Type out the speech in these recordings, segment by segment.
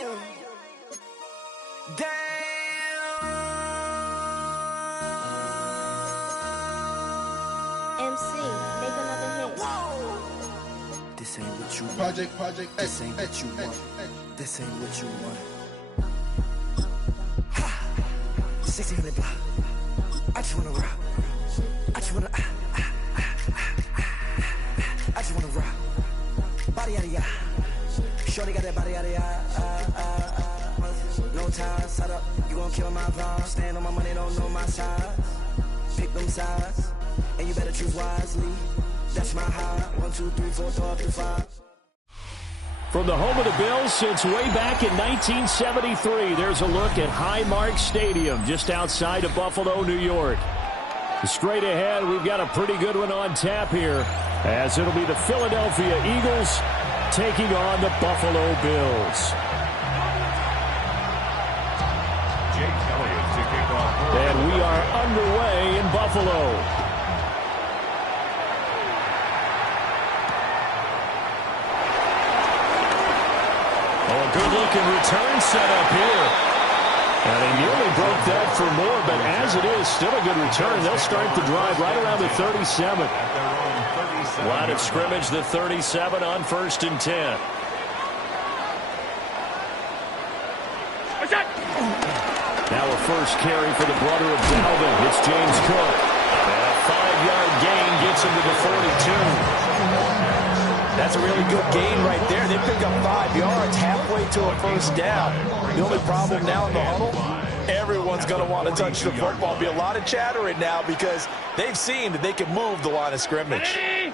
MC, make another hit. This ain't what you want. Project. This ain't what you want. This ain't what you want. 1600 block. I just wanna rock. I just wanna. I just wanna rock. Body yada yada. Shorty got that body yada yada. No time, set up. You gon' kill my vibe. Stand on my money, don't know my size. Pick them sides, and you better choose wisely. That's my high. 1, 2, 3, 4, 5. From the home of the Bills since way back in 1973, there's a look at Highmark Stadium just outside of Buffalo, New York. Straight ahead, we've got a pretty good one on tap here, as it'll be the Philadelphia Eagles taking on the Buffalo Bills. And we are underway in Buffalo. Oh, a good-looking return set up here. And he nearly broke that for more, but as it is, still a good return. They'll start the drive right around the 37. Line of scrimmage, the 37 on 1st and 10. Now a first carry for the brother of Dalvin. It's James Cook. And a 5-yard gain gets him to the 42. That's a really good gain right there. They pick up 5 yards halfway to a first down. The only problem now in the huddle, everyone's going to want to touch the football. Be a lot of chattering now because they've seen that they can move the line of scrimmage. They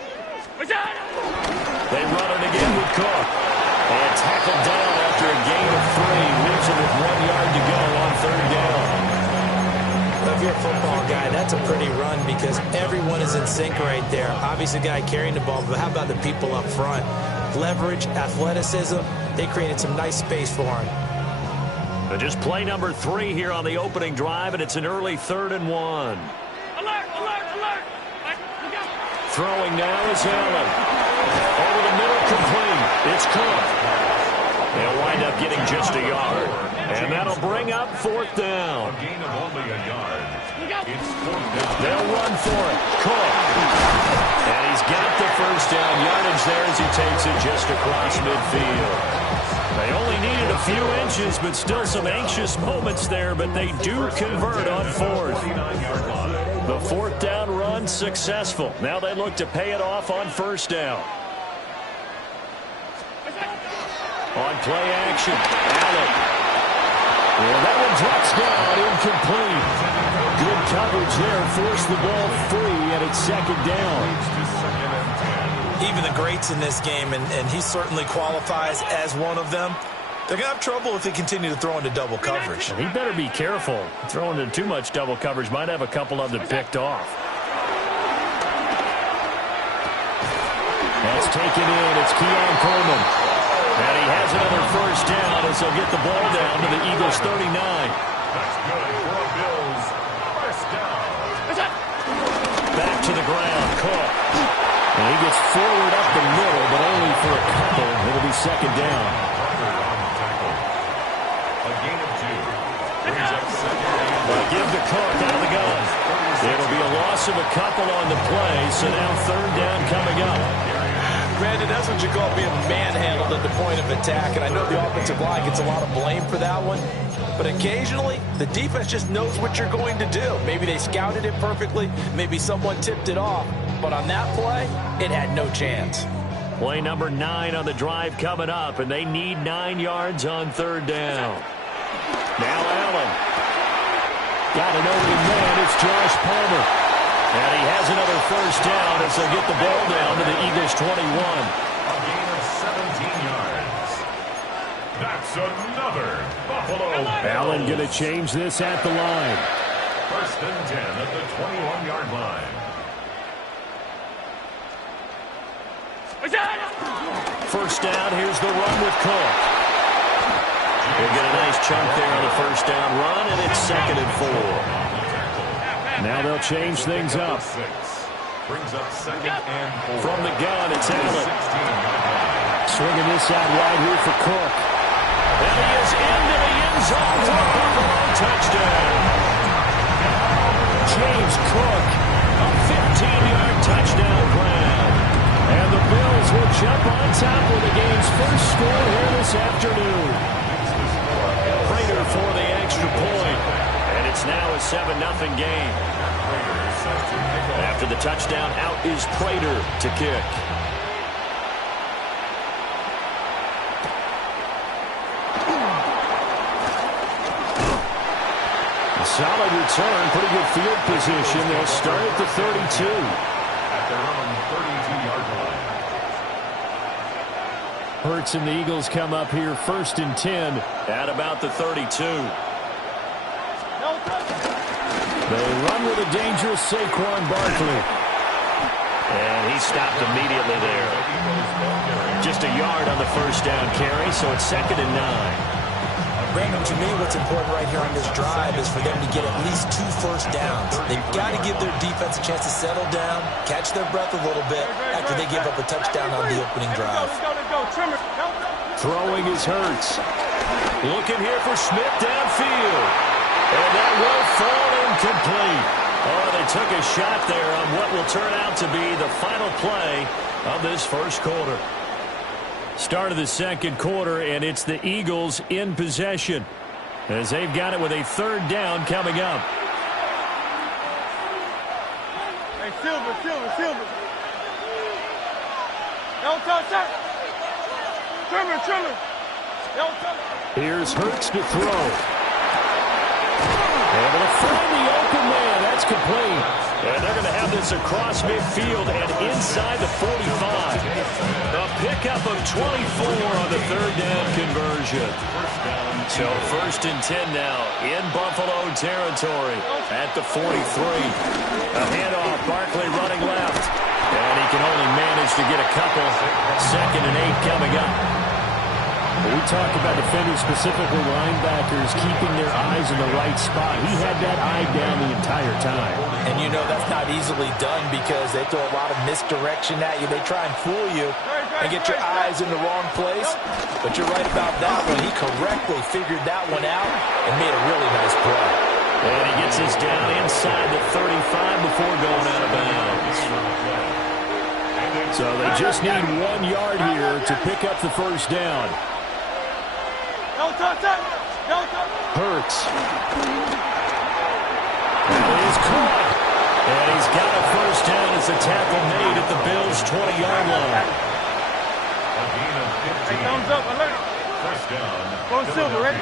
run it again with Cook. And tackled down after a gain of 3. Leaves him with 1 yard to go on 3rd down. If you're a football guy, that's a pretty run because everyone is in sync right there. Obviously, the guy carrying the ball, but how about the people up front? Leverage, athleticism, they created some nice space for him. But just play number 3 here on the opening drive, and it's an early 3rd and 1. Alert! Throwing now is Allen. Over the middle, complete. It's Cook. They'll wind up getting just a yard. And that'll bring up 4th down. A gain of only a yard. It's 4th down. They'll run for it. Cook. And he's got the first down yardage there as he takes it just across midfield. They only needed a few inches, but still some anxious moments there, but they do convert on 4th. The 4th down run successful. Now they look to pay it off on 1st down. On play action, Allen. And that one drops down, incomplete. Good coverage there, forced the ball free, and it's 2nd down. Even the greats in this game, and he certainly qualifies as one of them, they're going to have trouble if they continue to throw into double coverage. He better be careful. Throwing into too much double coverage might have a couple of them picked off. That's taken in. It's Keon Coleman. And he has another first down as they'll get the ball down to the Eagles' 39. That's good for a Bills. First down. Back to the ground, Cook. And he gets forward up the middle, but only for a couple. It'll be 2nd down. A gain of 2. Brings up 2nd down. They'll give to Cook out of the gun. It'll be a loss of a couple on the play, so now 3rd down coming up. Brandon, that's what you call being manhandled at the point of attack, and I know the offensive line gets a lot of blame for that one, but occasionally the defense just knows what you're going to do. Maybe they scouted it perfectly, maybe someone tipped it off, but on that play, it had no chance. Play number 9 on the drive coming up, and they need 9 yards on 3rd down. Now Allen. Got an open man. It's Josh Palmer. And he has another first down as they'll get the ball down to the Eagles' 21. A gain of 17 yards. That's another Buffalo. Allen going to change this at the line. 1st and 10 at the 21-yard line. First down, here's the run with Cook. He'll get a nice chunk there on the first down run, and it's 2nd and 4. Now they'll change things up. Brings up 2nd and 4. From the gun, it's Allen. Swinging this out wide here for Cook. And he is into the end zone for a Buffalo touchdown. James Cook, a 15-yard touchdown grab. And the Bills will jump on top with the game's first score here this afternoon. Prater for the extra point. And it's now a 7-0 game. After the touchdown, out is Prater to kick. Solid return, pretty good field position. They'll start at the 32. At their own 32-yard line. Hurts and the Eagles come up here first and 10 at about the 32. They run with a dangerous Saquon Barkley. And he stopped immediately there. Just a yard on the first down carry, so it's 2nd and 9. Brandon, to me, what's important right here on this drive is for them to get at least 2 first downs. They've got to give their defense a chance to settle down, catch their breath a little bit after they give up a touchdown on the opening drive. Throwing is Hurts. Looking here for Smith downfield. And that will fall incomplete. Oh, they took a shot there on what will turn out to be the final play of this first quarter. Start of the second quarter, and it's the Eagles in possession as they've got it with a 3rd down coming up. Hey, Silver. Don't touch that. Trimmer. Don't touch. Here's Hurts to throw. Able to find the open man. That's complete. And they're going to have this across midfield and inside the 45. A pickup of 24 on the 3rd down conversion. So 1st and 10 now in Buffalo territory at the 43. A handoff, Barkley running left. And he can only manage to get a couple. 2nd and 8 coming up. We talk about defenders, specifically linebackers, keeping their eyes in the right spot. He had that eye down the entire time. And you know that's not easily done because they throw a lot of misdirection at you. They try and fool you and get your eyes in the wrong place. But you're right about that one. He correctly figured that one out and made a really nice play. And he gets us down inside the 35 before going out of bounds. So they just need 1 yard here to pick up the first down. Hurts. That is caught. And he's got a first down as the tackle made at the Bills' 20-yard line. A gain of 15. Hey, thumbs up, alert. First down. Go Silver, ready?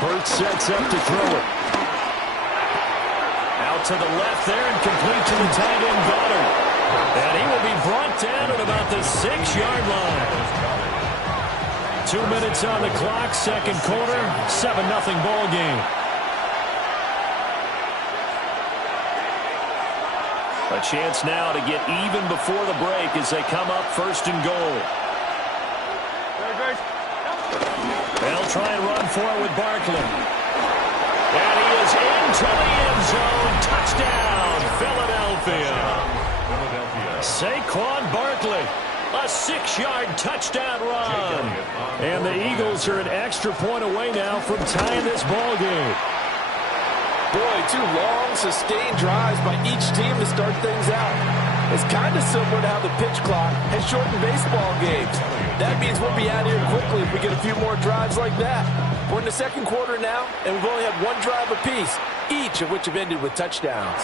Hurts sets up to throw it. Out to the left there and complete to the tight end Goddard. And he will be brought down at about the 6-yard line. 2 minutes on the clock, second quarter, 7-0 ball game. A chance now to get even before the break as they come up 1st and goal. They'll try and run for it with Barkley. And he is into the end zone. Touchdown, Philadelphia. Saquon Barkley. A 6-yard touchdown run. And the Eagles are an extra point away now from tying this ball game. Boy, 2 long, sustained drives by each team to start things out. It's kind of similar to how the pitch clock has shortened baseball games. That means we'll be out here quickly if we get a few more drives like that. We're in the second quarter now, and we've only had 1 drive apiece, each of which have ended with touchdowns.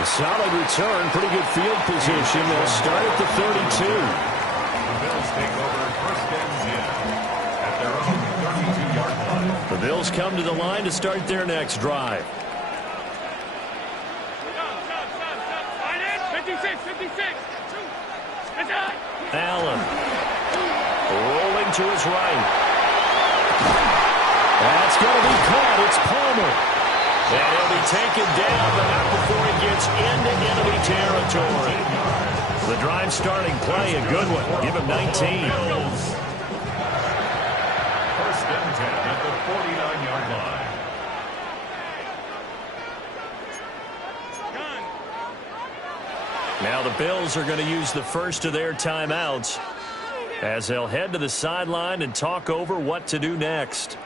A solid return, pretty good field position. They'll start at the 32. The Bills take over 1st and 10 at their own 32-yard line. The Bills come to the line to start their next drive. 56. Allen rolling to his right. That's going to be caught. It's Palmer. And he'll be taken down, but not before he gets into enemy territory. The drive starting play, a good one. Give him 19. 1st and 10 at the 49-yard line. Now the Bills are going to use the first of their timeouts as they'll head to the sideline and talk over what to do next.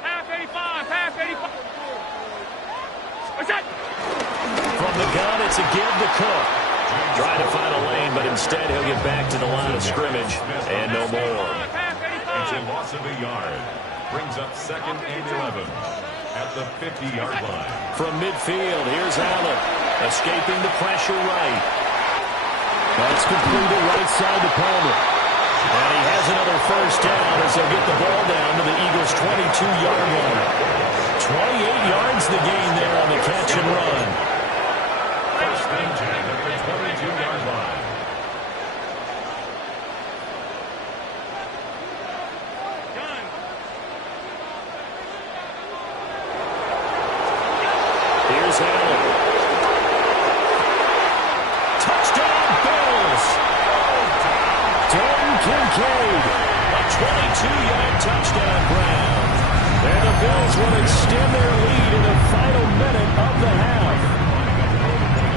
Half 85, half 85. What's that? From the gun, it's a give to Cook. Trying to find a lane, but instead he'll get back to the line of scrimmage and no more. It's a loss of a yard. Brings up 2nd and 11 at the 50-yard line. From midfield, here's Allen. Escaping the pressure right. That's completed right side to Palmer. And he has another first down as they'll get the ball down to the Eagles' 22-yard line. 28 yards the gain there on the catch and run. First and 10 at the 22-yard line. Here's Allen. Touchdown, Bills. Dalton Kincaid. A 22-yard touchdown ground. And the Bills will extend their lead in the final minute of the half.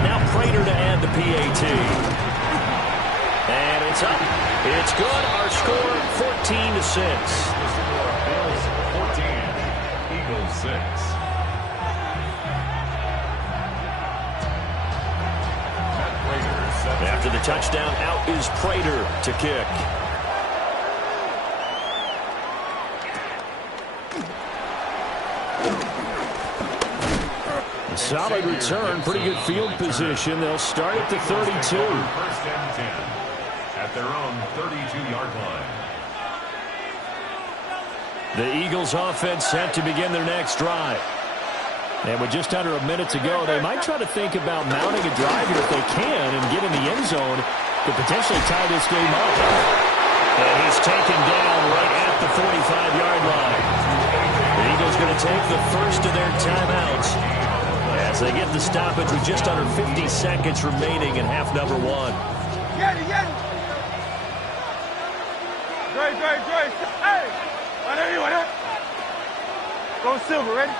Now Prater to add the PAT. And it's up. It's good. Our score, 14-6. Bills 14, Eagles 6. After the touchdown, out is Prater to kick. Solid return, pretty good field position. They'll start at the 32. First and 10 at their own 32-yard line. The Eagles offense set to begin their next drive. And with just under a minute to go, they might try to think about mounting a drive here if they can and get in the end zone to potentially tie this game up. And he's taken down right at the 45-yard line. The Eagles going to take the first of their timeouts as they get the stoppage with just under 50 seconds remaining in half number one. Get it, get it. Great. Hey! I know you want that. Go Silver, ready?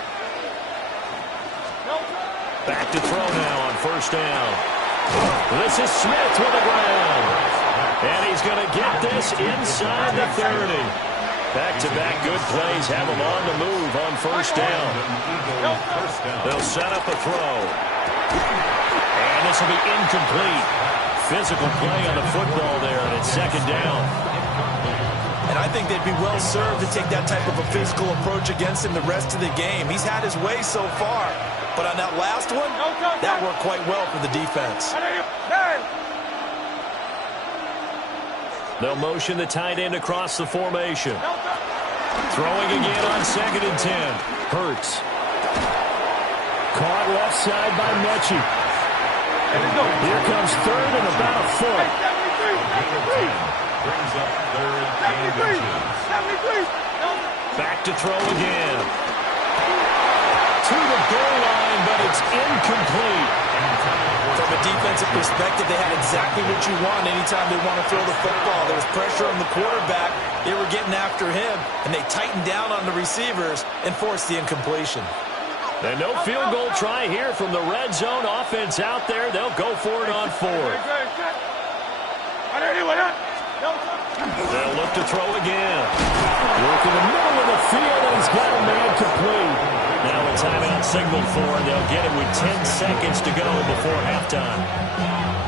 Back to throw now on first down. This is Smith with the ground. And he's going to get this inside the 30. Back-to-back good plays have him on the move on first down. They'll set up a throw. And this will be incomplete. Physical play on the football there, and it's second down. And I think they'd be well served to take that type of a physical approach against him the rest of the game. He's had his way so far. But on that last one, that worked quite well for the defense. They'll motion the tight end across the formation. Throwing again on 2nd and 10. Hurts. Caught left side by Mechie. Here comes 3rd and about a foot. Brings up 3rd and inches. Back to throw again. To the goal line, but it's incomplete. From a defensive perspective, they had exactly what you want anytime they want to throw the football. There was pressure on the quarterback. They were getting after him, and they tightened down on the receivers and forced the incompletion. And no field goal try here from the red zone offense out there. They'll go for it on 4. They'll look to throw again. Look in the middle of the field, and he's got a man complete. Now a timeout signaled for, and they'll get it with 10 seconds to go before halftime.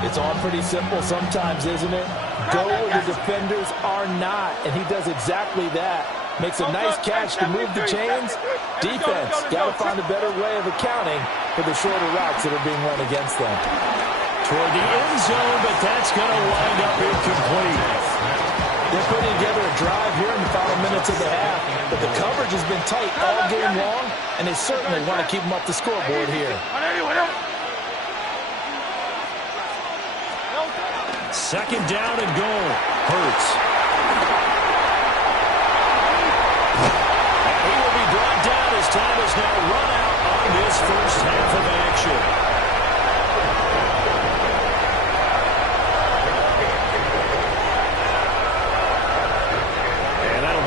It's all pretty simple sometimes, isn't it? Go where the defenders are not, and he does exactly that. Makes a nice catch to move the chains. Defense, got to find a better way of accounting for the shorter routes that are being run against them. Toward the end zone, but that's going to wind up incomplete. They're putting together a drive here in the final minutes of the half, but the coverage has been tight all game long, and they certainly want to keep them up the scoreboard here. 2nd down and goal. Hurts. And he will be brought down as time is now run out on this first half of action.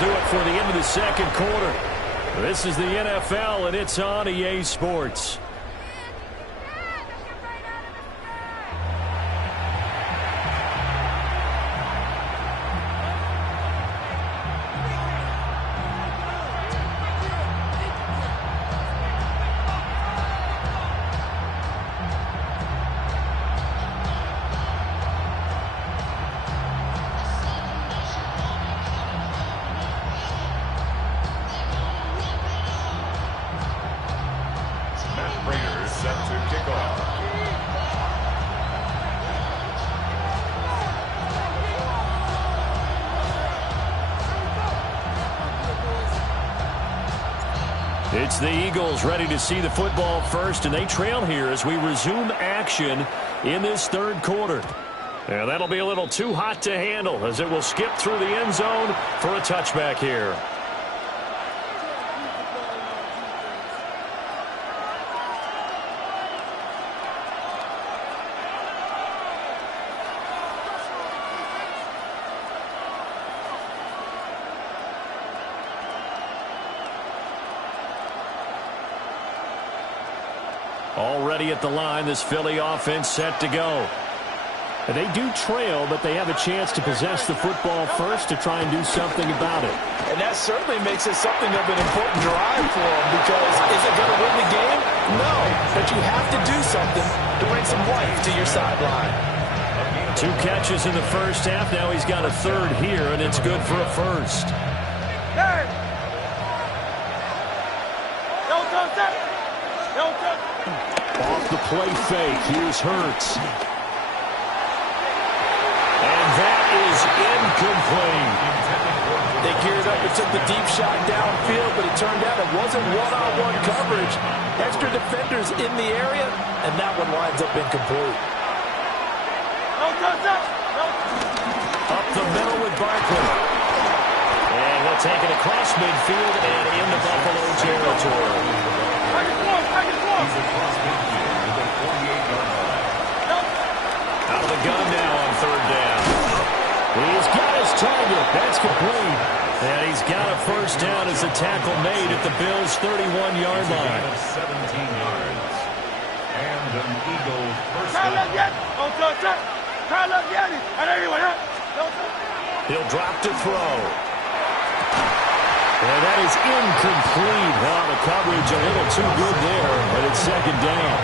Do it for the end of the second quarter. This is the NFL, and it's on EA Sports. It's the Eagles ready to see the football first, and they trail here as we resume action in this third quarter. And that'll be a little too hot to handle as it will skip through the end zone for a touchback here. Already at the line, this Philly offense set to go. They do trail, but they have a chance to possess the football first to try and do something about it. And that certainly makes it something of an important drive for them, because is it going to win the game? No, but you have to do something to bring some life to your sideline. 2 catches in the first half. Now he's got a third here, and it's good for a first. Hey! Don't touch that! Don't touch that! Off the play fake, here's Hurts. And that is incomplete. They geared up and took the deep shot downfield, but it turned out it wasn't one-on-one coverage. Extra defenders in the area, and that one winds up incomplete. Don't touch that! Up the middle with Barkley. And he'll take it across midfield and into Buffalo territory. He's across midfield to the 48-yard line. Out of the gun now on third down. He's got his target. That's complete. And he's got a first down as the tackle made at the Bills' 31-yard line. 17 yards. And an Eagle first Don't down. touch that! And everyone, don't touch that! He'll drop to throw. And that is incomplete. Well, the coverage a little too good there, but it's second down.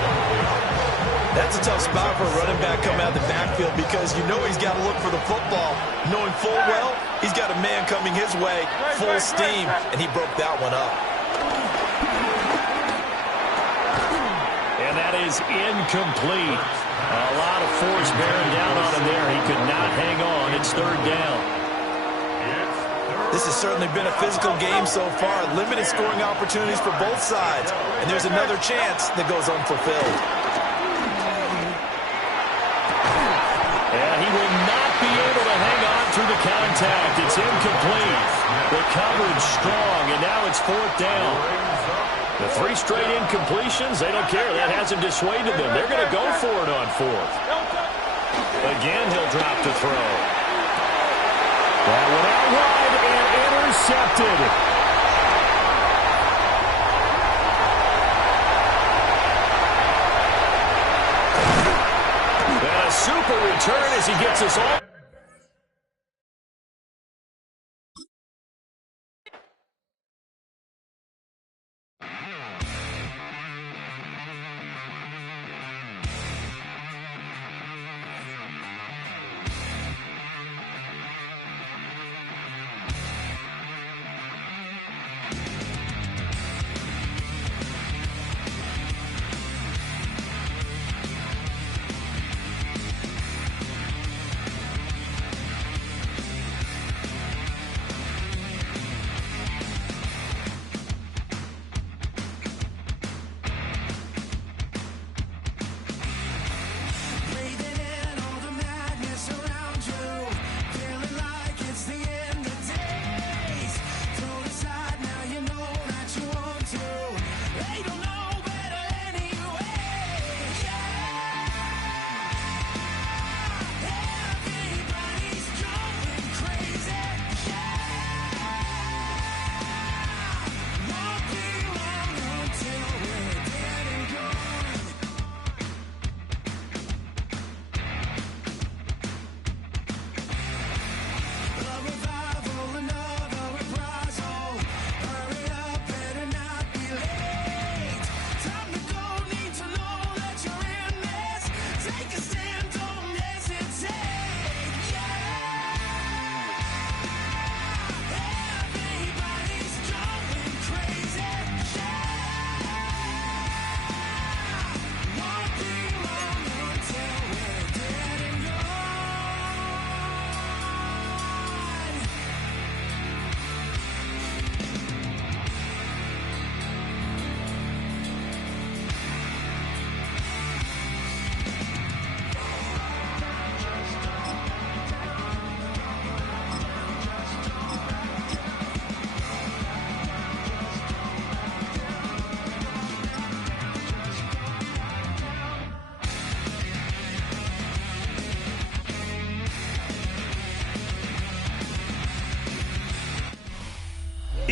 That's a tough spot for a running back coming out of the backfield, because you know he's got to look for the football, knowing full well he's got a man coming his way, full steam, and he broke that one up. And that is incomplete. A lot of force bearing down on him there. He could not hang on. It's third down. This has certainly been a physical game so far. Limited scoring opportunities for both sides. And there's another chance that goes unfulfilled. And he will not be able to hang on through the contact. It's incomplete. The coverage strong, and now it's fourth down. The 3 straight incompletions, they don't care. That hasn't dissuaded them. They're going to go for it on fourth. Again, he'll drop to throw. That went out wide and intercepted. And a super return as he gets us all.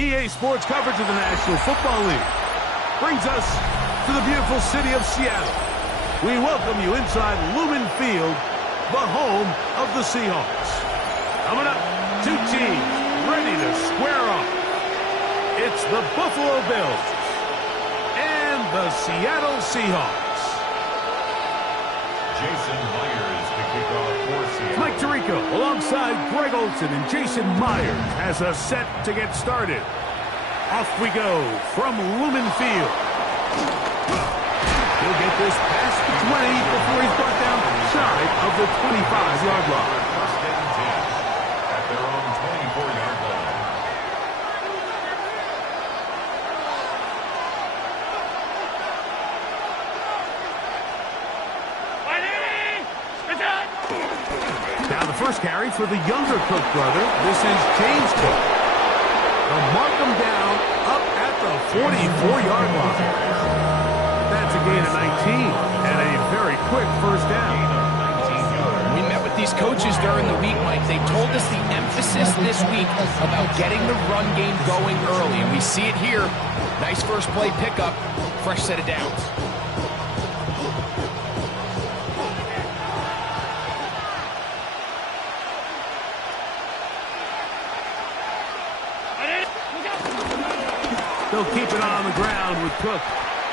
EA Sports coverage of the National Football League brings us to the beautiful city of Seattle. We welcome you inside Lumen Field, the home of the Seahawks. Coming up, two teams ready to square off. It's the Buffalo Bills and the Seattle Seahawks. Jason Myers to kick off for Seattle. Mike Tirico alongside Greg Olsen and Jason Myers has us set to get started. Off we go from Lumen Field. He'll get this past the 20 before he's brought down shy of the 25-yard line. First and 10 at their own 24-yard line. Now the first carry for the younger Cook brother. This is James Cook. They'll mark him down up at the 44-yard line. That's a gain of 19 and a very quick first down. We met with these coaches during the week, Mike. They told us the emphasis this week about getting the run game going early, and we see it here. Nice first play pickup, fresh set of downs. They'll keep it on the ground with Cook.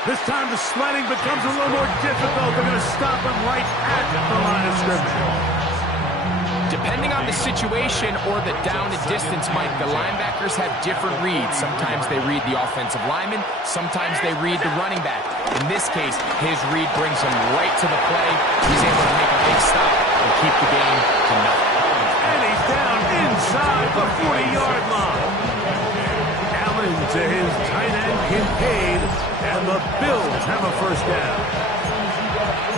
This time the sledding becomes a little more difficult. They're going to stop him right at the line of scrimmage. Depending on the situation or the down and distance, Mike, the linebackers have different reads. Sometimes they read the offensive lineman. Sometimes they read the running back. In this case, his read brings him right to the play. He's able to make a big stop and keep the game to nothing. And he's down inside the 40-yard line. Allen to his tight end, Kincaid, and the Bills have a first down.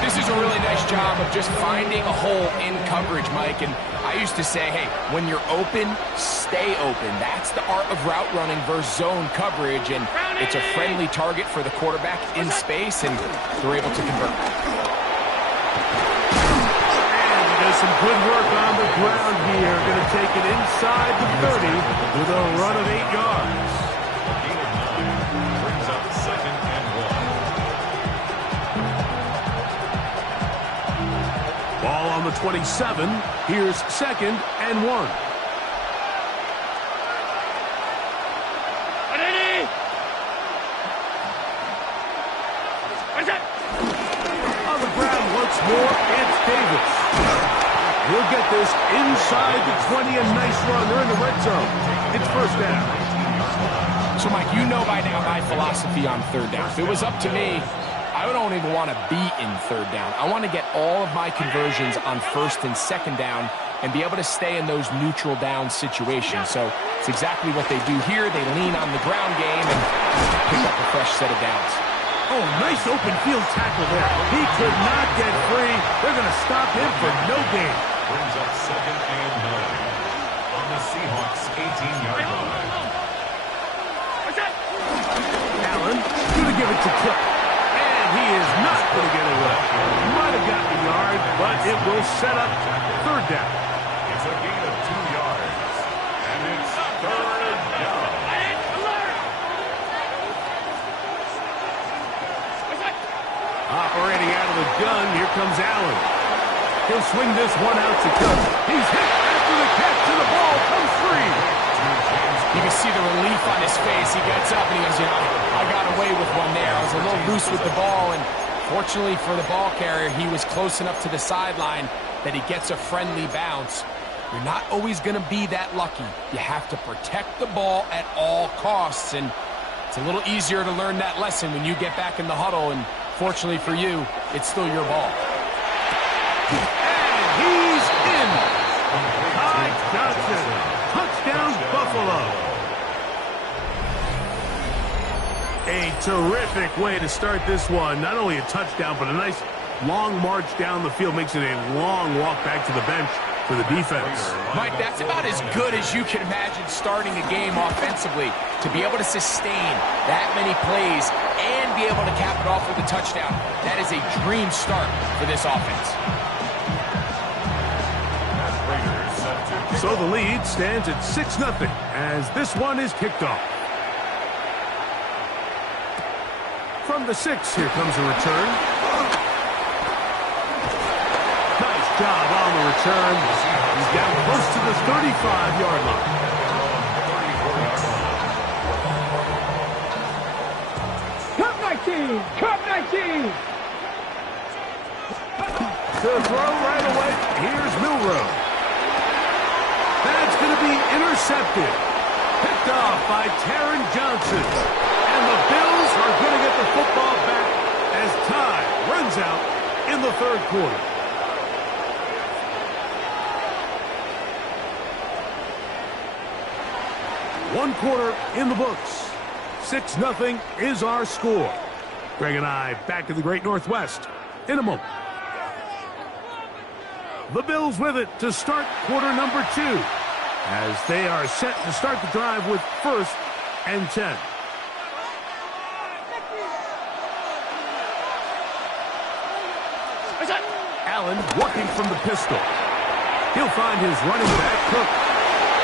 This is a really nice job of just finding a hole in coverage, Mike. And I used to say, hey, when you're open, stay open. That's the art of route running versus zone coverage. And it's a friendly target for the quarterback in space, and they're able to convert. And he does some good work on the ground here. Going to take it inside the 30 with a run of 8 yards. Gain of 9 brings up second and 1. Ball on the 27. Here's second and 1. On the ground once more, it's Davis. He'll get this inside the 20. A nice run. They're in the red zone. It's first down. So, Mike, you know by now my philosophy on third down. If it was up to me, I don't even want to be in third down. I want to get all of my conversions on first and second down and be able to stay in those neutral down situations. So it's exactly what they do here. They lean on the ground game and pick up a fresh set of downs. Oh, nice open field tackle there. He could not get free. They're going to stop him for no gain. Brings up second and 9 on the Seahawks 18-yard line. Allen going to give it to Cook. He is not going to get away. Might have gotten a yard, but it will set up third down. It's a gain of 2 yards, and it's third down. Operating out of the gun, here comes Allen. He'll swing this one out to Cook. He's hit after the catch, and the ball comes free. You can see the relief on his face. He gets up and he goes, you know, I got away with one there. I was a little loose with the ball, and fortunately for the ball carrier, he was close enough to the sideline that he gets a friendly bounce. You're not always going to be that lucky. You have to protect the ball at all costs, and it's a little easier to learn that lesson when you get back in the huddle, and fortunately for you, it's still your ball. And he's in. Ty Johnson, touchdown Buffalo. A terrific way to start this one. Not only a touchdown, but a nice long march down the field. Makes it a long walk back to the bench for the defense. Mike, that's about as good as you can imagine starting a game offensively. To be able to sustain that many plays and be able to cap it off with a touchdown, that is a dream start for this offense. So the lead stands at 6-0 as this one is kicked off. to 6. Here comes a return. Nice job on the return. He's down close to the 35-yard line. Cup 19! To throw right away, here's Milroe. That's going to be intercepted. Picked off by Taron Johnson. And the Bills are going to get the football back as time runs out in the third quarter. One quarter in the books. 6-0 is our score. Greg and I back in the Great Northwest in a moment. The Bills with it to start quarter number 2 as they are set to start the drive with 1st and 10. Allen working from the pistol. He'll find his running back, Cook.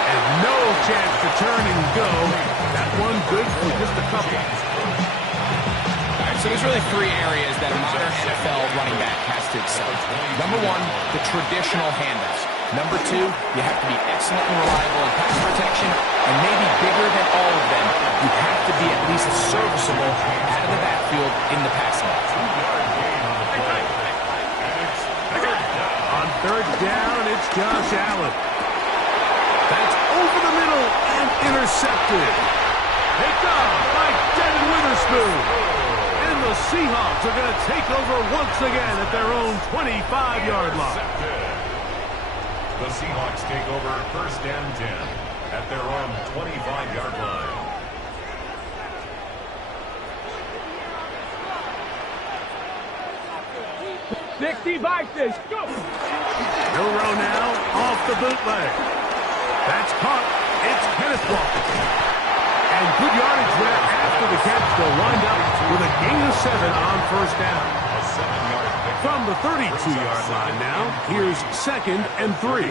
And no chance to turn and go. That one good for just a couple. So there's really 3 areas that a modern NFL running back has to excel. Number 1, the traditional handoffs. Number 2, you have to be excellent and reliable in pass protection. And maybe bigger than all of them, you have to be at least serviceable out of the backfield in the passing game. On 3rd down, it's Josh Allen. That's over the middle and intercepted. Picked up by Devin Witherspoon. And the Seahawks are going to take over once again at their own 25-yard line. The Seahawks take over 1st and 10 at their own 25-yard line. Go! Milroe now off the bootleg. That's caught. It's Kenneth Walker. And good yardage there after the catch. They'll wind up with a gain of 7 on 1st down. From the 32-yard line now, here's 2nd and 3.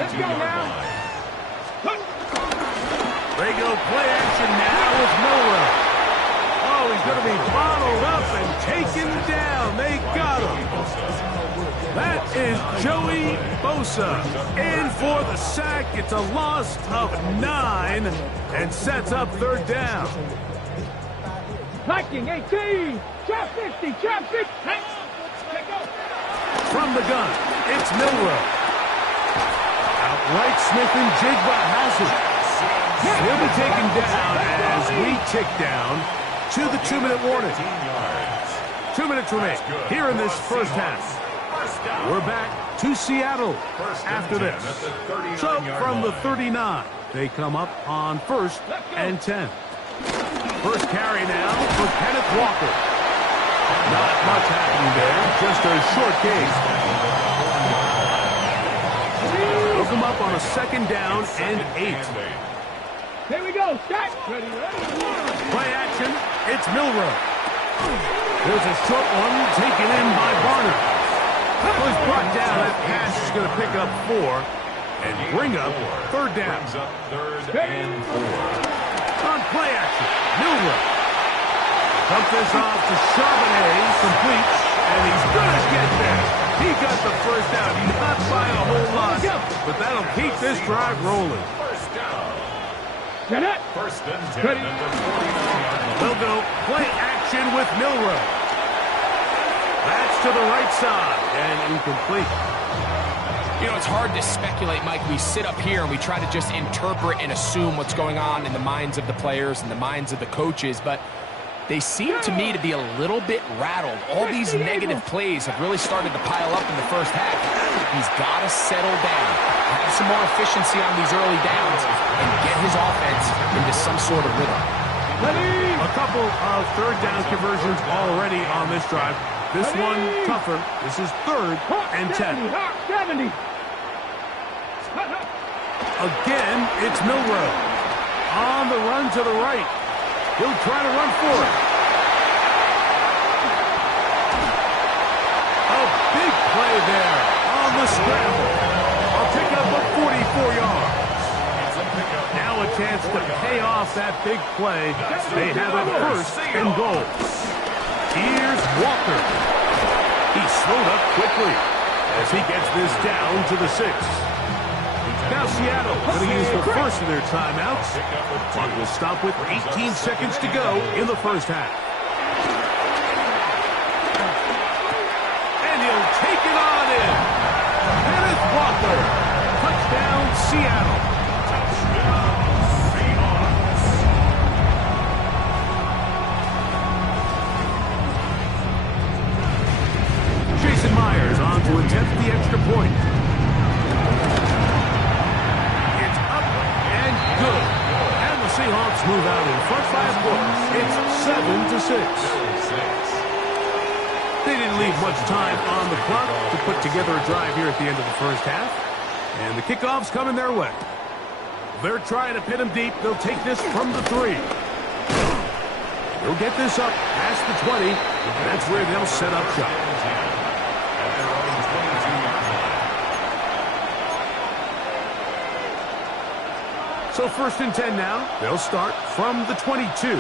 They go play action now with Milroe. Oh, he's going to be bottled up and taken down. They got him. That is Joey Bosa in for the sack. It's a loss of 9 and sets up 3rd down. Viking 18! Trap 50! Trap 50! From the gun, it's Milroe. Outright Smith and Jigba has it. He'll be taken down as we tick down to the 2-minute warning. 2 minutes remain here in this first half. We're back to Seattle after this. So from the 39, they come up on 1st and 10. First carry now for Kenneth Walker. Not much happening there, just a short gain. They'll come up on a 2nd down and 8. Here we go, set! Ready, ready. Play action, it's Milroe. There's a short one taken in by Barner. Was brought down. That pass is going to pick up 4 and bring up 3rd down. On play action, Milroe. Dump this off to Charbonnet, completes, and he's going to get there. He got the 1st down, not by a whole lot, but that'll keep this drive rolling. 1st and 10 at the 49. They'll go play action with Milroe. That's to the right side and incomplete. You know, it's hard to speculate, Mike. We sit up here and we try to just interpret and assume what's going on in the minds of the players and the minds of the coaches, but they seem to me to be a little bit rattled. All these negative plays have really started to pile up in the first half. He's got to settle down, have some more efficiency on these early downs, and get his offense into some sort of rhythm. A couple of 3rd down conversions already on this drive. This one tougher. This is 3rd and 10. 70. Again, it's Milroe. On the run to the right. He'll try to run for it. A big play there on the scramble. I'll pick up a 44 yards. Now a chance to pay off that big play. They have it 1st and goal. Here's Walker. He slowed up quickly as he gets this down to the 6. Now Seattle going to use the first of their timeouts. Clock will stop with 18 seconds to go in the first half. And he'll take it on in. Kenneth Walker. Touchdown, Seattle. Jason Myers on to attempt the extra point. It's up and good. And the Seahawks move out in front by a point. It's 7-6. They didn't leave much time on the clock to put together a drive here at the end of the first half. And the kickoff's coming their way. They're trying to pin him deep. They'll take this from the 3. They'll get this up past the 20. And that's where they'll set up shop. So 1st and 10 now. They'll start from the 22.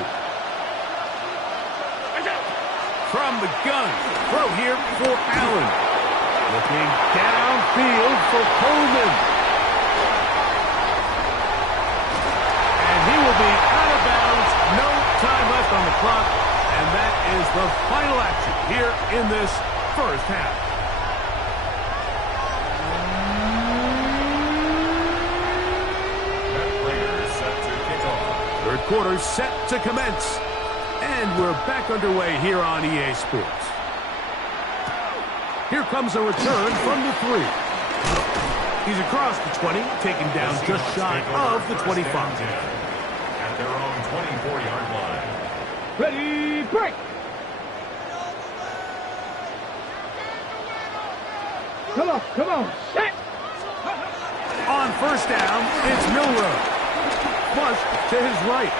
From the gun. Throw here for Allen. Looking downfield for Coleman. And he will be out of bounds. No time left on the clock. And that is the final action here in this first half. Third quarter set to commence. And we're back underway here on EA Sports. Here comes a return from the 3. He's across the 20, taken down just shy of the 25. At their own 24-yard line. Ready, break! Come on, set! On first down, it's Milroe. Flush to his right.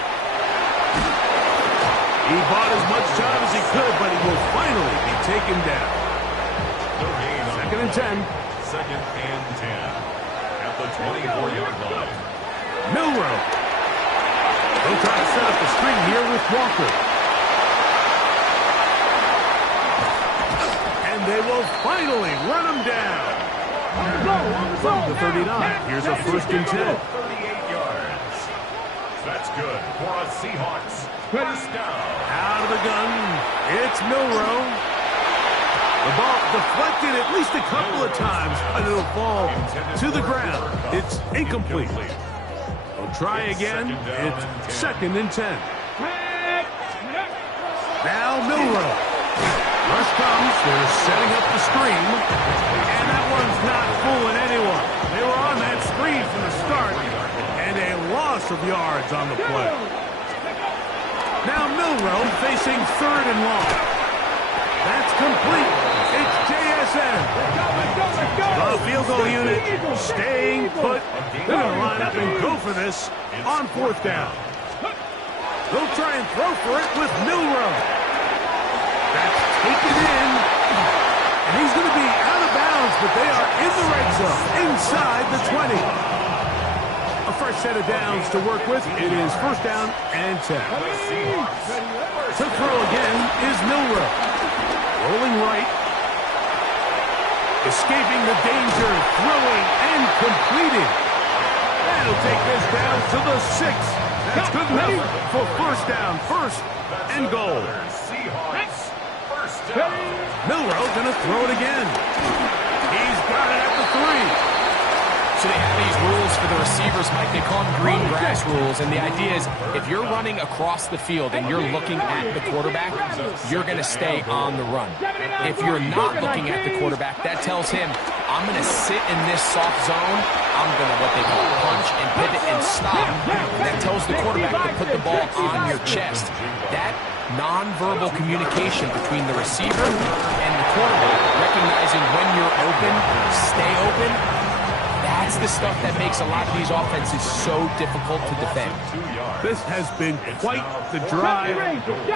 He bought as much time as he could, but he will finally be taken down. Second and 10. Second and 10. At the 24-yard line. Milroe. They'll try to set up the screen here with Walker. And they will finally run him down. From the 39, here's a 1st and 10. 38 yards. That's good for a Seahawks first down. Out of the gun, it's Milroe. The ball deflected at least a couple of times, but it'll fall to the ground. It's incomplete. They'll try again. It's 2nd and 10. Now Milroe. Rush comes. They're setting up the screen. And that one's not fooling anyone. They were on that screen from the start. And a loss of yards on the play. Now Milroe facing 3rd and long. That's complete. It's JSN. The field goal unit staying put. They're going to line up and go for this on 4th down. They'll try and throw for it with Milroe. That's taken in. And he's going to be out of bounds, but they are in the red zone, inside the 20. A fresh set of downs to work with. It is 1st down and 10. To throw again is Milroe. Rolling right. Escaping the danger, throwing and completing. That'll take this down to the 6. That's good enough for 1st down, 1st and goal. Milroe gonna throw it again. He's got it at the 3. So they have these rules for the receivers, Mike. They call them green grass rules. And the idea is if you're running across the field and you're looking at the quarterback, you're going to stay on the run. If you're not looking at the quarterback, that tells him, I'm going to sit in this soft zone. I'm going to what they call punch and pivot and stop. That tells the quarterback to put the ball on your chest. That nonverbal communication between the receiver and the quarterback, recognizing when you're open, stay open, that's the stuff that makes a lot of these offenses so difficult to defend. This has been quite the drive.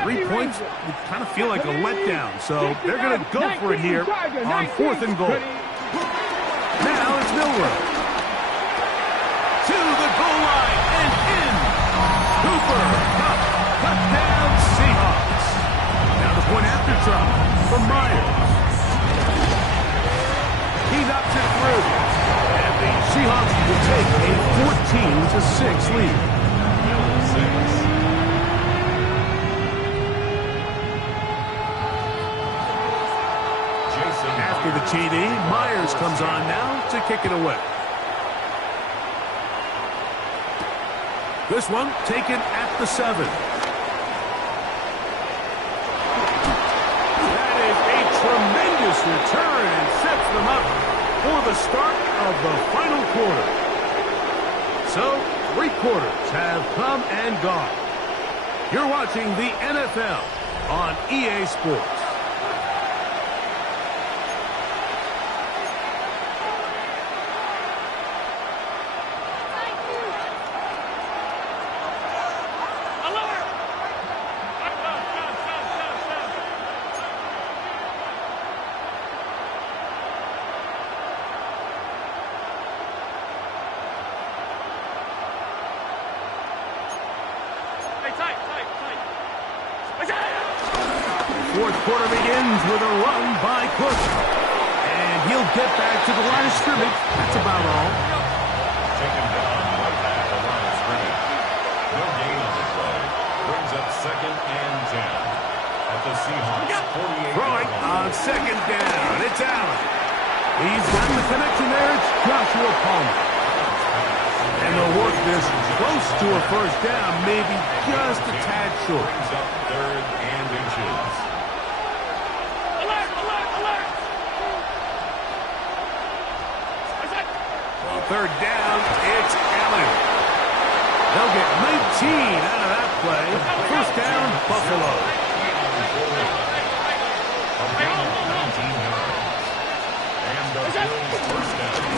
3 points would kind of feel like a letdown. So they're going to go for it here on 4th and goal. Now it's Milroe. To the goal line and in. Cooper Kupp, touchdown Seahawks. Now the point after. After drop from Myers. He knocks it through. And the Seahawks will take a 14-6 lead. After the TD, Myers comes on now to kick it away. This one taken at the 7. That is a tremendous return and sets them up for the start of the final quarter. So, 3 quarters have come and gone. You're watching the NFL on EA Sports. Fourth quarter begins with a run by Cook. And he'll get back to the line of scrimmage. That's about all. Taken down right at the line of scrimmage. No gain on the play. Brings up 2nd and 10. At the Seahawks 48. Throwing on 2nd down. It's Allen. He's got the connection there. It's Joshua Palmer. And they'll work this close to a first down, maybe just a tad short. Brings up 3rd and inches. On 3rd down, it's Allen. They'll get 19 out of that play. First down, Buffalo.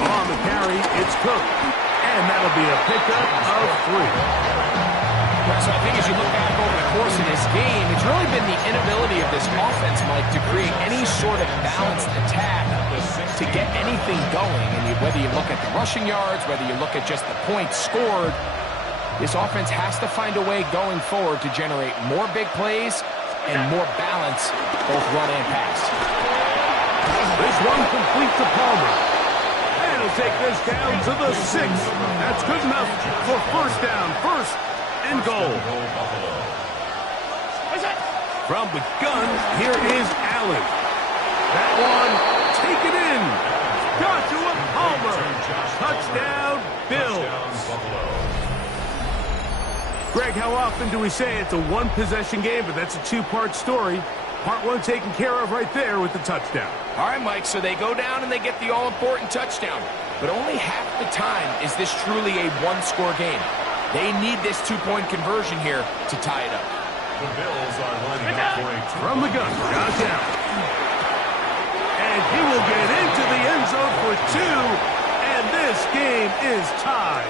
On the carry, it's Cook. And that'll be a pickup of 3. So I think as you look back over the course of this game, it's really been the inability of this offense, Mike, to create any sort of balanced attack to get anything going. And whether you look at the rushing yards, whether you look at just the points scored, this offense has to find a way going forward to generate more big plays and more balance, both run and pass. This one complete to Palmer. And he'll take this down to the 6. That's good enough for first down. First and goal. From the gun, here is Allen. That one, taken in. Joshua Palmer. Touchdown, Bills. Greg, how often do we say it's a one-possession game, but that's a 2-part story? Part 1 taken care of right there with the touchdown. All right, Mike, so they go down and they get the all-important touchdown. But only half the time is this truly a one-score game. They need this 2-point conversion here to tie it up. The Bills are lining up for a from the gun, Josh Allen. And he will get into the end zone for 2, and this game is tied.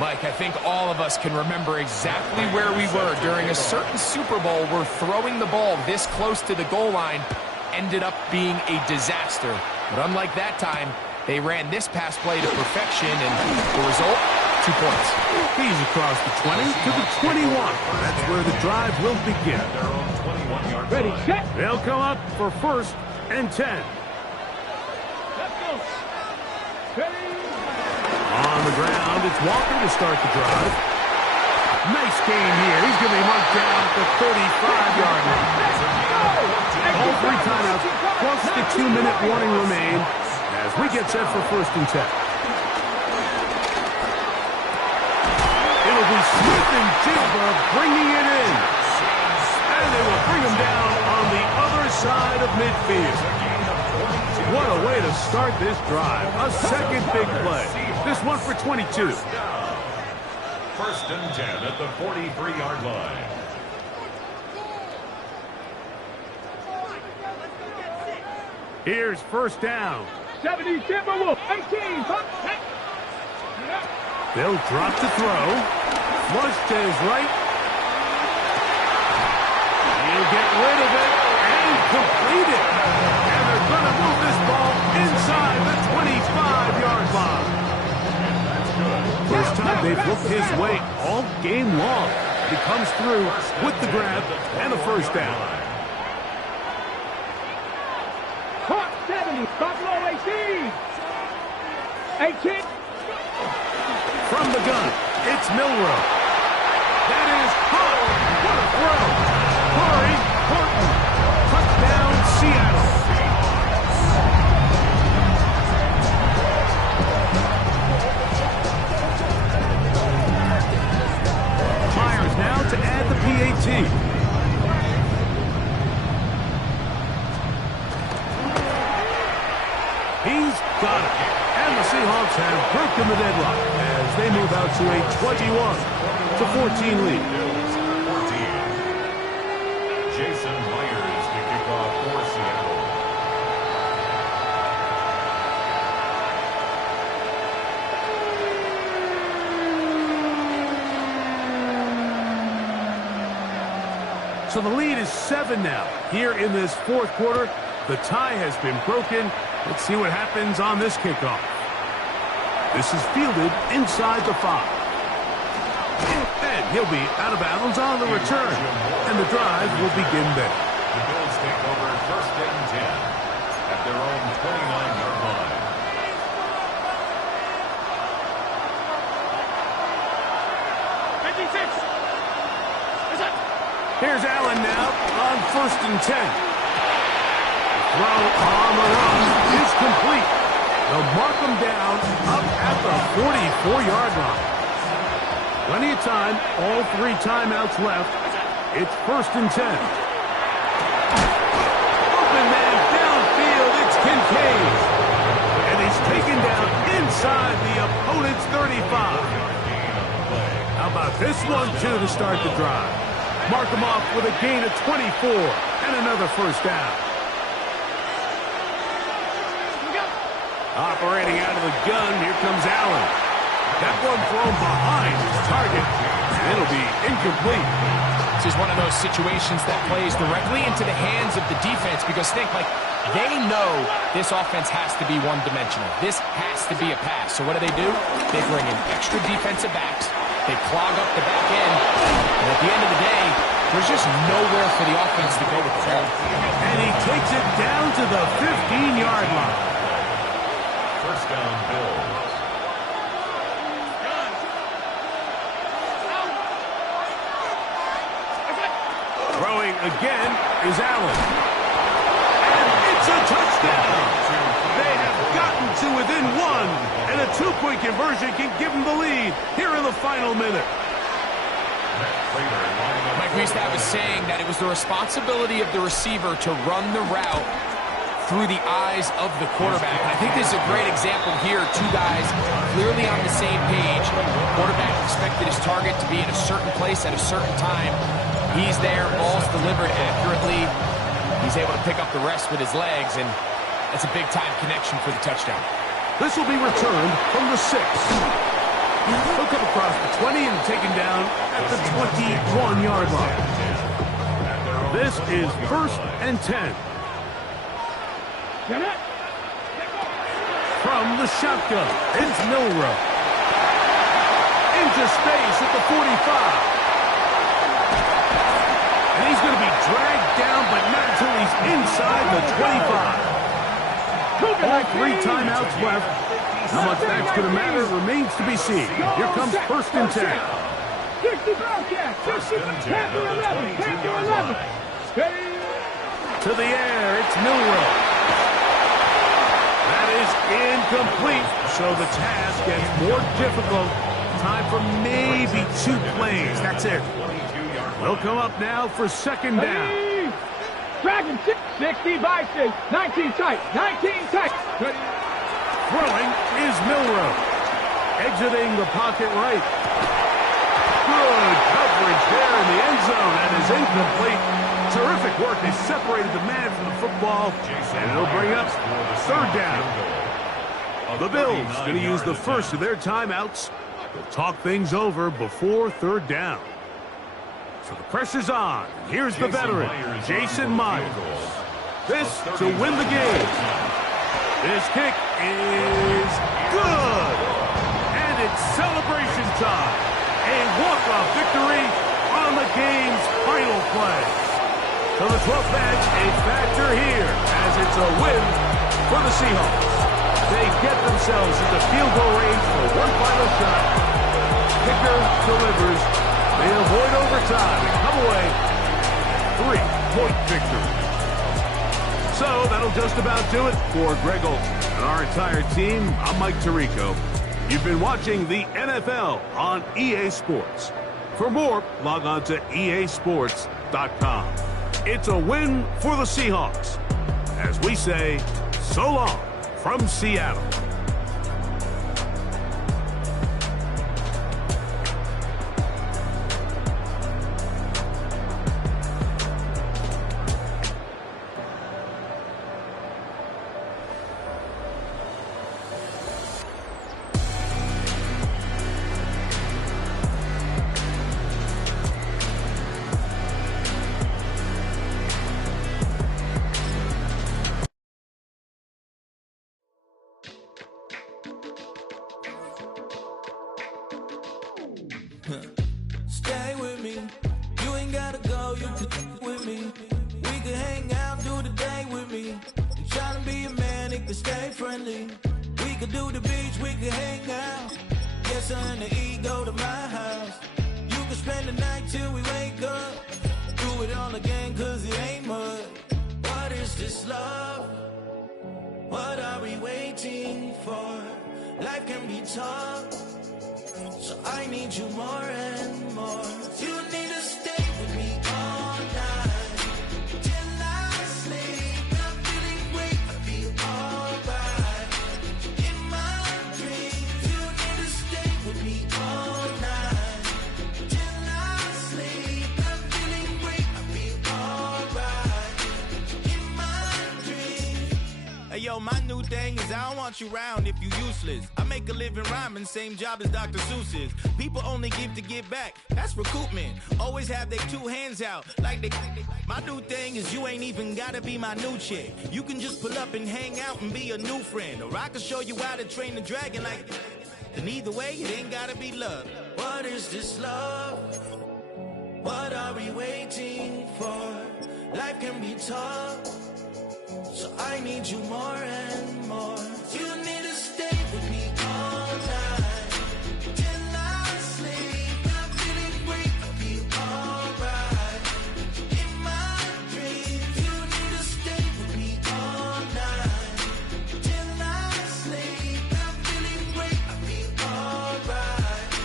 Mike, I think all of us can remember exactly where we were during a certain Super Bowl where throwing the ball this close to the goal line ended up being a disaster. But unlike that time, they ran this pass play to perfection, and the result, 2 points. He's across the 20 to the 21. That's where the drive will begin. their own 21-yard Ready, line. set. They'll come up for 1st and 10. Let's go. Ready. On the ground, it's Walker to start the drive. Nice game here. He's going to be marked down at the 35-yard line. All 3 timeouts, plus the 2-minute warning remain as we get set for 1st and 10. It'll be Smith and Jigba bringing it in. And they will bring him down on the other side of midfield. What a way to start this drive. A second big play. This one for 22. 1st and 10 at the 43-yard line. Here's 1st down. 70 Timberwolf. 18. They'll drop the throw. Flush to his right. He'll get rid of it and complete it. And they're going to move this ball inside the 25-yard line. First time they've looked his way all game long. He comes through with the grab and the 1st down. Buffalo 18. 18. From the gun, it's Milroe. That is hot. What a throw. Corey Horton. Touchdown, Seattle. Myers now to add the PAT. He's got it. And the Seahawks have broken the deadlock as they move out to a 21-14 lead. 14. Jason Myers to kick off for Seattle. So the lead is 7 now. Here in this fourth quarter, the tie has been broken. Let's see what happens on this kickoff. This is fielded inside the 5. And he'll be out of bounds on the return. And the drive will begin there. The Bills take over first and 10 at their own 29-yard line. Here's Allen now on first and 10. Throw on the run is complete. They'll mark him down up at the 44-yard line. Plenty of time, all 3 timeouts left. It's first and 10. Open man downfield, it's Kincaid. And he's taken down inside the opponent's 35. How about this one, too, to start the drive? Mark him off with a gain of 24 and another first down. Operating out of the gun, here comes Allen. That one thrown behind his target, and it'll be incomplete. This is one of those situations that plays directly into the hands of the defense because think, like, they know this offense has to be one-dimensional. This has to be a pass. So what do? They bring in extra defensive backs. They clog up the back end. And at the end of the day, there's just nowhere for the offense to go with the ball. And he takes it down to the 15-yard line. First down, Bills. Throwing again is Allen. And it's a touchdown. They have gotten to within 1. And a 2-point conversion can give them the lead here in the final minute. Mike, we used to have a saying that it was the responsibility of the receiver to run the route through the eyes of the quarterback. And I think this is a great example here. 2 guys clearly on the same page. The quarterback expected his target to be in a certain place at a certain time. He's there, ball's delivered accurately. He's able to pick up the rest with his legs, and that's a big-time connection for the touchdown. This will be returned from the 6. He'll come across the 20 and taken down at the 21-yard line. This is first and 10. From the shotgun, it's Milroe. Into space at the 45. And he's going to be dragged down, but not until he's inside the 25. All 3 timeouts left. How much that's going to matter remains to be seen. Here comes first and 10. 60 broadcast. 60. 10 to 11. 10 to 11. To the air, it's Milroe. That is incomplete, so the task gets more difficult. Time for maybe 2 plays. That's it. They'll come up now for second down. Dragon 60 by 6. 19 tight. 19 tight. Throwing is Milroe. Exiting the pocket right. Good coverage there in the end zone. That is incomplete. Terrific work. They separated the man from the football. And it'll bring up third down. The Bills going to use the first of their timeouts. They'll talk things over before third down. So the pressure's on. Here's the veteran, Jason Myers. This to win the game. This kick is good. And it's celebration time. A walk-off victory on the game's final play. So the 12th bench a factor here as it's a win for the Seahawks. They get themselves into field goal range for one final shot. Kicker delivers. They avoid overtime and come away 3-point victory. So that'll just about do it for Greg Olson and our entire team. I'm Mike Tirico. You've been watching the NFL on EA Sports. For more, log on to easports.com. It's a win for the Seahawks. As we say, so long from Seattle. Stay with me. You ain't gotta go, you can with me. We can hang out, do the day with me. You tryna be a man, it can stay friendly. We could do the beach, we can hang out. Yes, her and the E go to my house. You can spend the night till we wake up. Do it all again, cause it ain't mud. What is this love? What are we waiting for? Life can be tough, so I need you more and more. You need to stay with me all night till I sleep. I'm feeling great, I feel alright. In my dreams, you need to stay with me all night till I sleep. I'm feeling great, I feel alright. In my dreams. Hey yo, my new thing is I don't want you around if you useless. I make a living rhyming, same job as Dr. Seuss's. People only give to get back, that's recoupment. Always have their two hands out, like they. My new thing is you ain't even gotta be my new chick. You can just pull up and hang out and be a new friend. Or I can show you how to train the dragon like. And either way, it ain't gotta be love. What is this love? What are we waiting for? Life can be tough, so I need you more and more. You need to stay with me all night till I sleep. I'm feeling great, I feel alright. In my dreams, you need to stay with me all night till I sleep. I'm feeling great, I feel alright.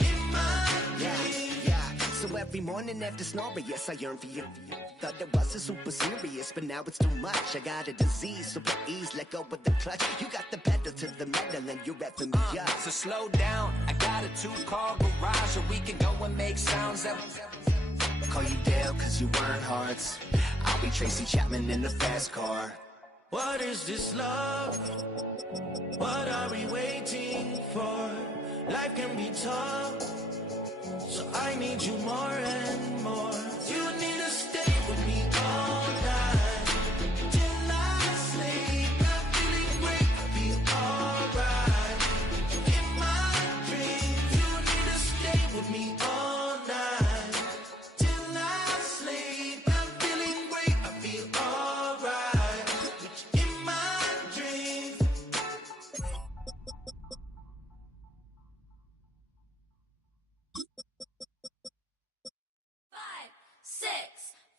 In my dreams. Yeah. So every morning after snoring, yes, I yearn for you. Thought it wasn't super serious, but now it's too much. I got a disease, so please let go of the clutch. You got the pedal to the metal and you're reffing me up. So slow down, I got a 2-car garage where we can go and make sounds that. Call you Dale cause you weren't hearts. I'll be Tracy Chapman in the fast car. What is this love? What are we waiting for? Life can be tough, so I need you more and more. You need to stay with me all night till I sleep. I'm feeling great, I feel alright. In my dreams, you need to stay with me all night till I sleep. I'm feeling great, I feel alright. In my dreams.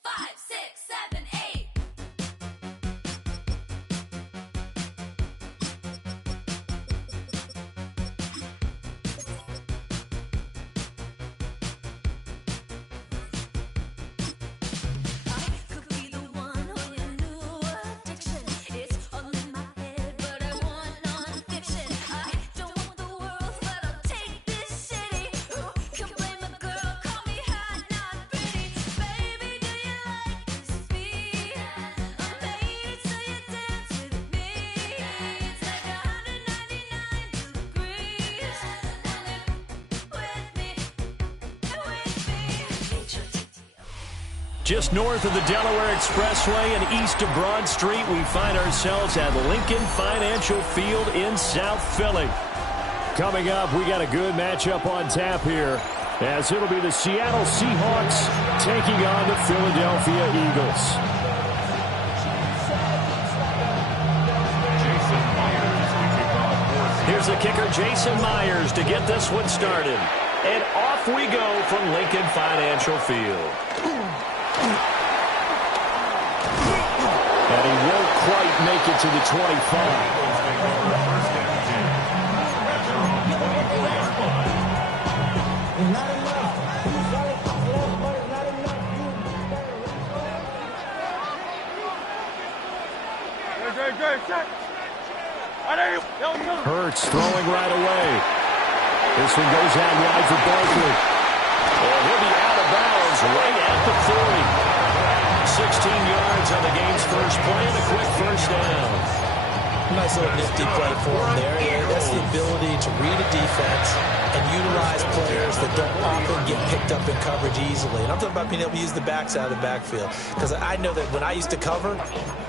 5, 6, 7, 8. Just north of the Delaware Expressway and east of Broad Street, we find ourselves at Lincoln Financial Field in South Philly. Coming up, we got a good matchup on tap here, as it'll be the Seattle Seahawks taking on the Philadelphia Eagles. Here's the kicker, Jason Myers, to get this one started. And off we go from Lincoln Financial Field. And he won't quite make it to the 25. Hurts throwing right away. This one goes out wide for Barkley. And he'll be out of bounds right at the 40. 16 yards on the game's first play and a quick first down. Nice little nifty play for him there. Yeah, that's the ability to read a defense and utilize players that don't often get picked up in coverage easily. And I'm talking about being able to use the backs out of the backfield. Because I know that when I used to cover,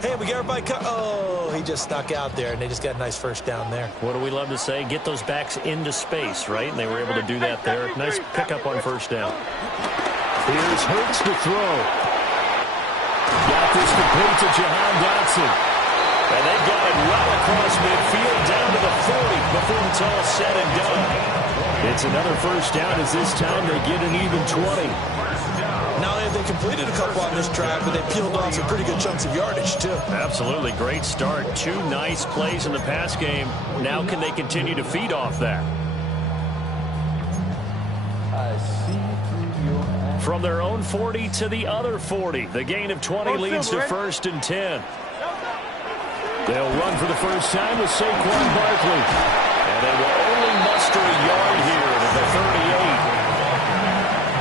hey, we got everybody oh, he just snuck out there, and they just got a nice first down there. What do we love to say? Get those backs into space, right? And they were able to do that there. Nice pickup on first down. Here's Hurts to throw. Got this complete to Jahan Dotson. And they've got it right across midfield down to the 40 before it's all said and done. It's another first down as this time they get an even 20. Not only have they completed a couple on this drive, but they peeled off some pretty good chunks of yardage, too. Absolutely. Great start. 2 nice plays in the pass game. Now can they continue to feed off that? From their own 40 to the other 40. The gain of 20 leads to 1st and 10. They'll run for the first time with Saquon Barkley. And they will only muster a yard here to the 38.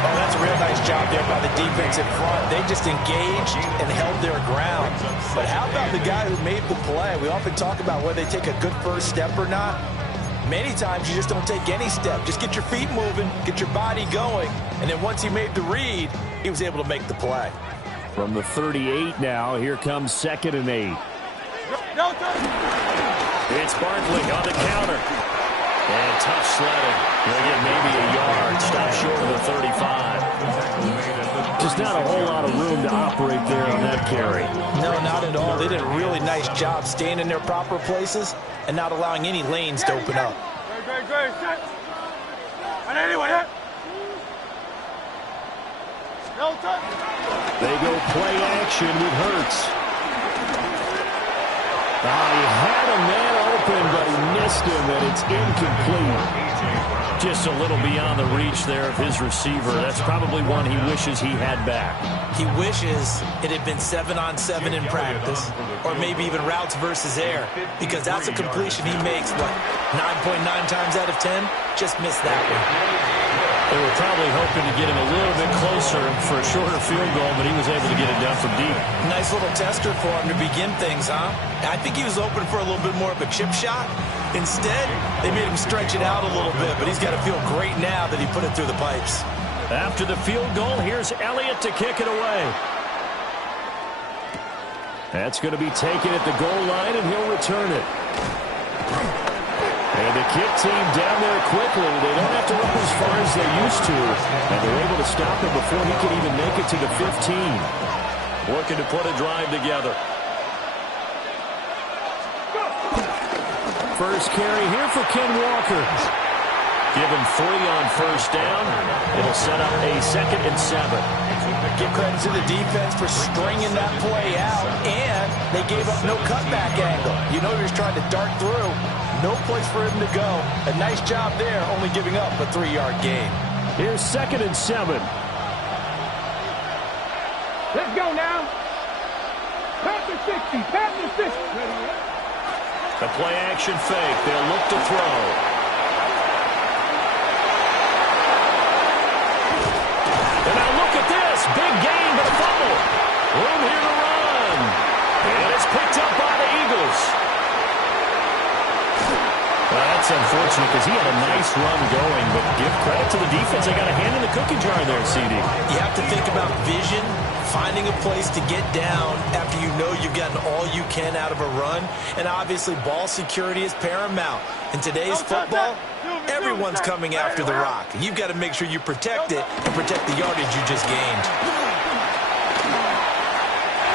Oh, that's a real nice job there by the defense in front. They just engaged and held their ground. But how about the guy who made the play? We often talk about whether they take a good first step or not. Many times you just don't take any step. Just get your feet moving, get your body going, and then once he made the read, he was able to make the play. From the 38 now, here comes 2nd and 8. It's Barkley on the counter. And tough sledding. He'll get maybe a yard. Stop short of the 35. Just not a whole lot of room to operate there on that carry. No, not at all. They did a really nice job staying in their proper places and not allowing any lanes to open up. They go play action with Hurts. He had a man open, but he missed him, and it's incomplete. Just a little beyond the reach there of his receiver. That's probably one he wishes he had back. He wishes it had been 7-on-7 in practice, or maybe even routes versus air, because that's a completion he makes, 9.9 times out of 10? Just missed that one. They were probably hoping to get him a little bit closer for a shorter field goal, but he was able to get it done from deep. Nice little tester for him to begin things, huh? I think he was open for a little bit more of a chip shot. Instead, they made him stretch it out a little bit, but he's got to feel great now that he put it through the pipes. After the field goal, here's Elliott to kick it away. That's going to be taken at the goal line, and he'll return it. And the kick team down there quickly. They don't have to run as far as they used to. And they're able to stop him before he can even make it to the 15. Looking to put a drive together. First carry here for Ken Walker. Give him 3 on first down. It'll set up a 2nd and 7. Give credit to the defense for stringing that play out, and they gave up no cutback angle. You know he was trying to dart through. No place for him to go. A nice job there, only giving up a 3-yard gain. Here's 2nd and 7. Let's go now. Panther 60, Panther 60. The play action fake. They'll look to throw. And now look at this. Big gain, but a fumble. Room here to run. And it's picked up by the Eagles. Well, that's unfortunate because he had a nice run going, but give credit to the defense. They got a hand in the cookie jar there, CD. You have to think about vision, finding a place to get down after you know you've gotten all you can out of a run, and obviously ball security is paramount. In today's football, everyone's coming after the rock. You've got to make sure you protect it and protect the yardage you just gained.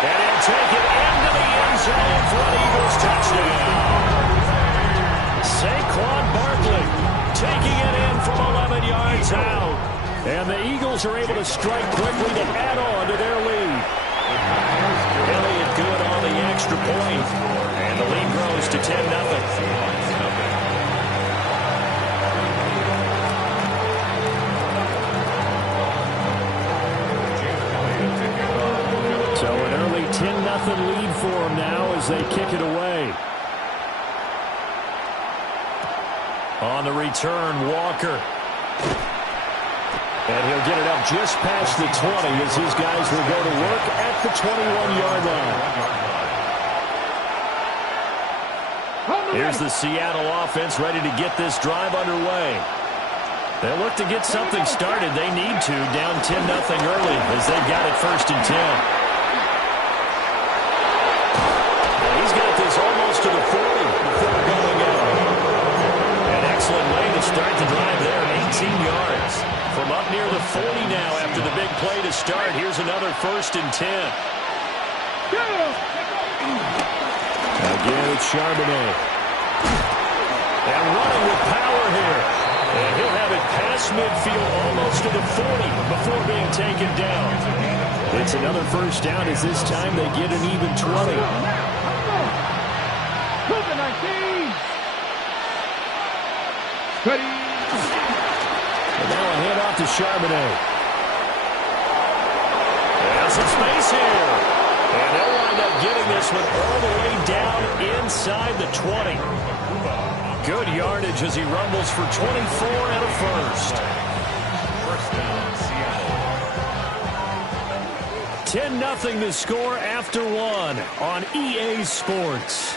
And he'll take it into the end zone for an Eagles touchdown. Saquon Eagles are able to strike quickly to add on to their lead. Elliott good on the extra point. And the lead grows to 10-0. So an early 10-0 lead for them now as they kick it away. On the return, Walker. And he'll get it up just past the 20 as his guys will go to work at the 21-yard line. Here's the Seattle offense ready to get this drive underway. They'll look to get something started. They need to, down 10-0 early as they've got it 1st and 10. And he's got this almost to the 40 before going out. An excellent way to start the drive there, 18 yards. From up near the 40 now after the big play to start. Here's another 1st and 10. Again, it's Charbonnet. And running with power here. And he'll have it past midfield almost to the 40 before being taken down. It's another 1st down as this time they get an even 20. And now a handoff to Charbonnet. There's some space here. And they'll wind up getting this one all the way down inside the 20. Good yardage as he rumbles for 24 and a 1st. 10-0 to score after 1 on EA Sports.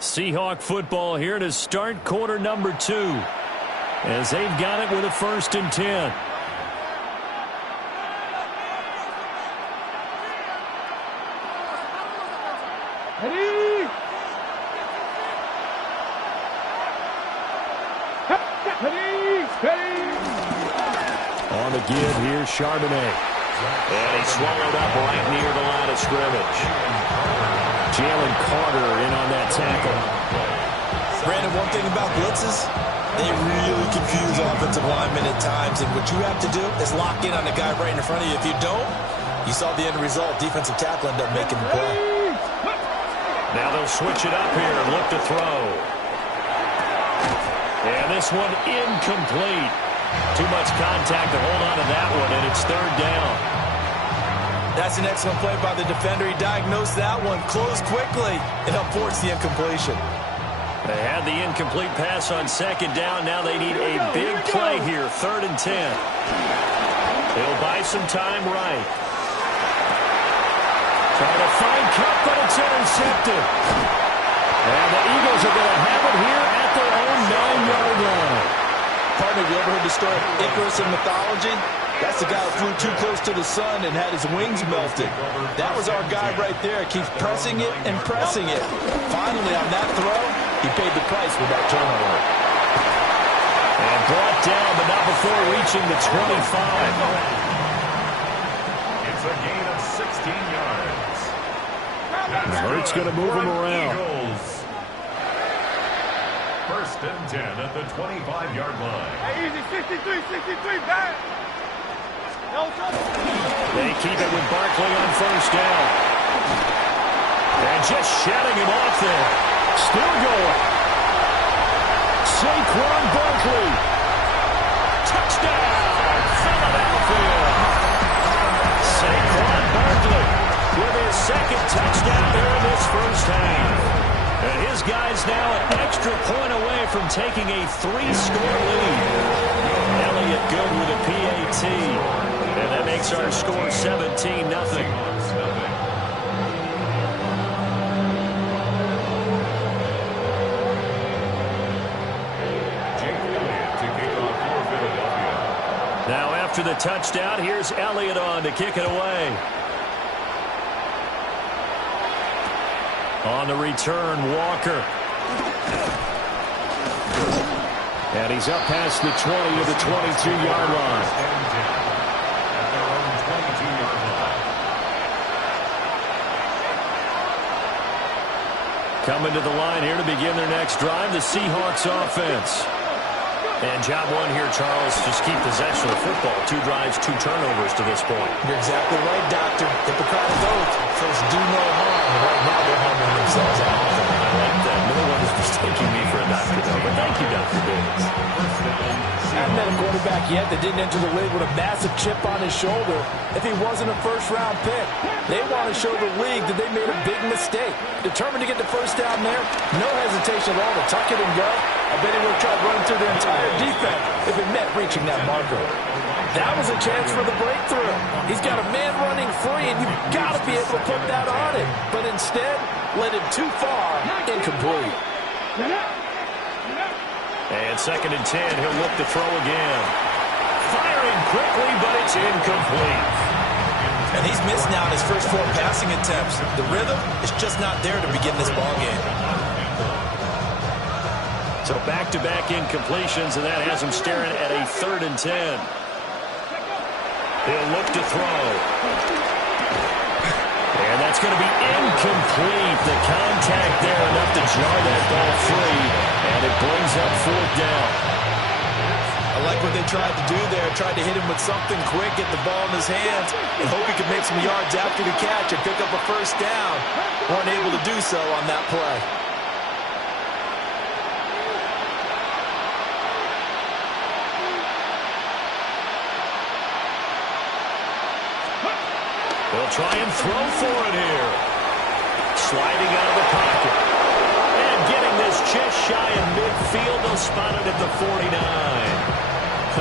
Seahawk football here to start quarter number 2 as they've got it with a 1st and 10. On the give here, Charbonnet. And he swallowed up right near the line of scrimmage. Jalen Carter in on that tackle. Brandon, one thing about blitzes, they really confuse offensive linemen at times, and what you have to do is lock in on the guy right in front of you. If you don't, you saw the end result. Defensive tackle ended up making the play. Now they'll switch it up here and look to throw. And this one incomplete. Too much contact to hold on to that one, and it's 3rd down. That's an excellent play by the defender. He diagnosed that one, closed quickly, and helped force the incompletion. They had the incomplete pass on 2nd down. Now they need a big play here, 3rd and 10. They'll buy some time right. Trying to find Cup, but it's intercepted. And the Eagles are going to have it here at their own 9-yard line. Partner, have you ever heard the story of Icarus in mythology? That's the guy who flew too close to the sun and had his wings melted. That was our guy right there. Keeps pressing it and pressing it. Finally, on that throw, he paid the price with that turnover. And brought down, but not before reaching the 25. It's a gain of 16 yards. Hurt's going to move him around. Eagles. 1st and 10 at the 25-yard line. Hey, easy, 63, back. They keep it with Barkley on 1st down. And just shutting him off there. Still going. Saquon Barkley. Touchdown, Philadelphia. Saquon Barkley with his 2nd touchdown here in this 1st half. And his guys now an extra point away from taking a 3-score lead. Elliott good with a PAT. And that makes our score 17-0. Now after the touchdown, here's Elliott on to kick it away. On the return, Walker. And he's up past the 20 to the 22-yard line. Coming to the line here to begin their next drive, the Seahawks offense. And job one here, Charles, just keep possession of the football. 2 drives, 2 turnovers to this point. You're exactly right, Doctor. Hippocratic oath. First, do no harm. Right now, they're harming themselves out. I like that. No one is mistaking me for a doctor, though. But thank you, Dr. Davis. Haven't met a quarterback yet that didn't enter the league with a massive chip on his shoulder if he wasn't a first-round pick. They want to show the league that they made a big mistake. Determined to get the first down there, no hesitation at all to tuck it and go. I bet he would have tried running through the entire defense if it meant reaching that marker. That was a chance for the breakthrough. He's got a man running free, and you've got to be able to put that on him. But instead, led him too far, incomplete. And 2nd and 10, he'll look to throw again. Firing quickly, but it's incomplete. And he's missed now in his first 4 passing attempts. The rhythm is just not there to begin this ballgame. So back-to-back incompletions, and that has him staring at a 3rd and 10. He'll look to throw. And that's going to be incomplete. The contact there enough to jar that ball free, and it brings up 4th down. I like what they tried to do there. Tried to hit him with something quick, get the ball in his hands, and hope he could make some yards after the catch and pick up a first down. Weren't able to do so on that play. They'll try and throw for it here. Sliding out of the pocket. And getting this just shy of midfield. They'll spot it at the 49.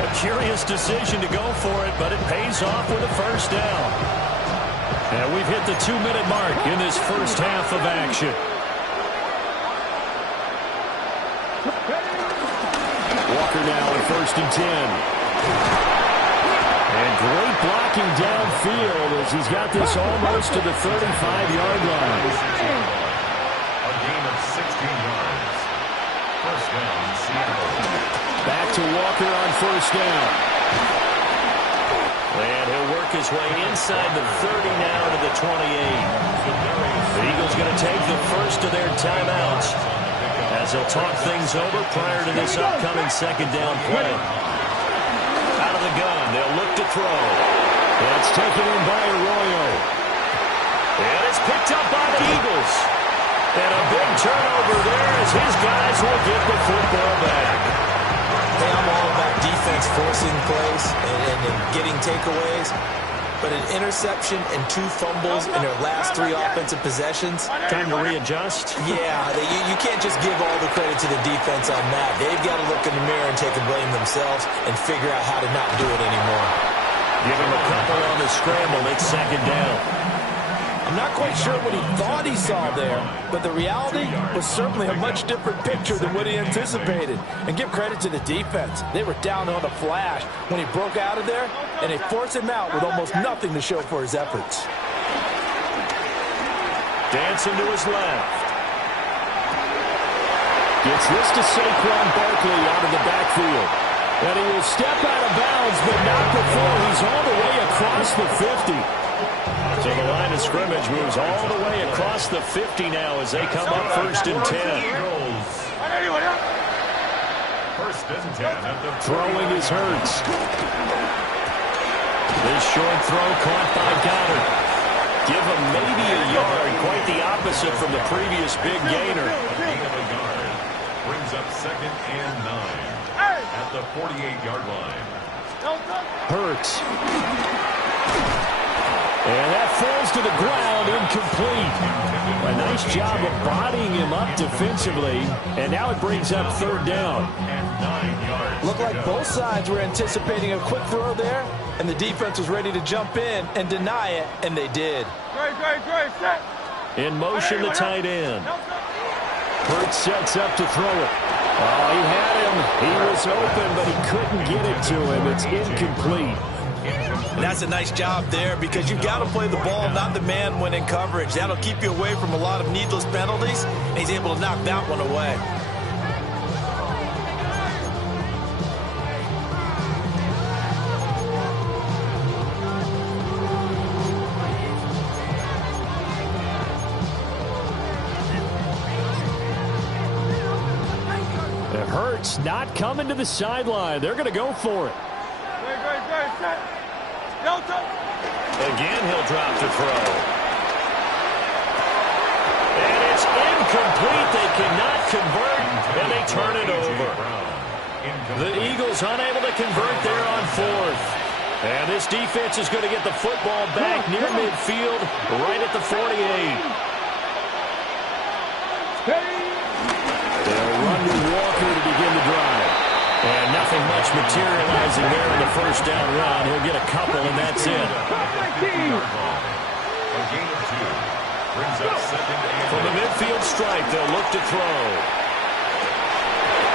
A curious decision to go for it, but it pays off with a first down. And we've hit the 2-minute mark in this first half of action. Walker now at 1st and 10. And great blocking downfield as he's got this almost to the 35-yard line. A gain of 16 yards. First down, Seattle. Back to Walker on first down. And he'll work his way inside the 30 now to the 28. The Eagles going to take the first of their timeouts as they'll talk things over prior to this upcoming 2nd down play. Out of the gun, they'll look to throw. It's taken in by Arroyo. And it's picked up by the Eagles. And a big turnover there as his guys will get the football back. Hey, I'm all about defense forcing plays and getting takeaways. But an interception and 2 fumbles in their last 3 offensive possessions. Time to readjust? Yeah, you can't just give all the credit to the defense on that. They've got to look in the mirror and take the blame themselves and figure out how to not do it anymore. Give him a couple on the scramble. It's 2nd down. I'm not quite sure what he thought he saw there, but the reality was certainly a much different picture than what he anticipated. And give credit to the defense. They were down on a flash when he broke out of there, and they forced him out with almost nothing to show for his efforts. Dancing to his left. Gets this to Saquon Barkley out of the backfield. And he will step out of bounds, but not before he's all the way across the 50. So the line of scrimmage moves all the way across the 50 now as they come up 1st and 10. First and 10 at the Throwing is Hurts. This short throw caught by Goddard. Give him maybe a yard, quite the opposite from the previous big gainer. gain of a yard. Brings up 2nd and 9 at the 48-yard line. Hurts. And that falls to the ground, incomplete. A nice job of bodying him up defensively, and now it brings up 3rd down. Looked like both sides were anticipating a quick throw there, and the defense was ready to jump in and deny it, and they did. In motion, the tight end. Hurts sets up to throw it. Oh, he had him. He was open, but he couldn't get it to him. It's incomplete. And that's a nice job there because you've got to play the ball, not the man when in coverage. That'll keep you away from a lot of needless penalties, and he's able to knock that one away. Hurts not coming to the sideline. They're going to go for it. Again, he'll drop to throw. And it's incomplete. They cannot convert, and they turn it over. The Eagles unable to convert there on fourth. And this defense is going to get the football back near midfield, right at the 48. They'll run to Walker to begin the drive. And nothing much materializing there in the first down run. He'll get a couple, and that's it. From the midfield strike, they'll look to throw.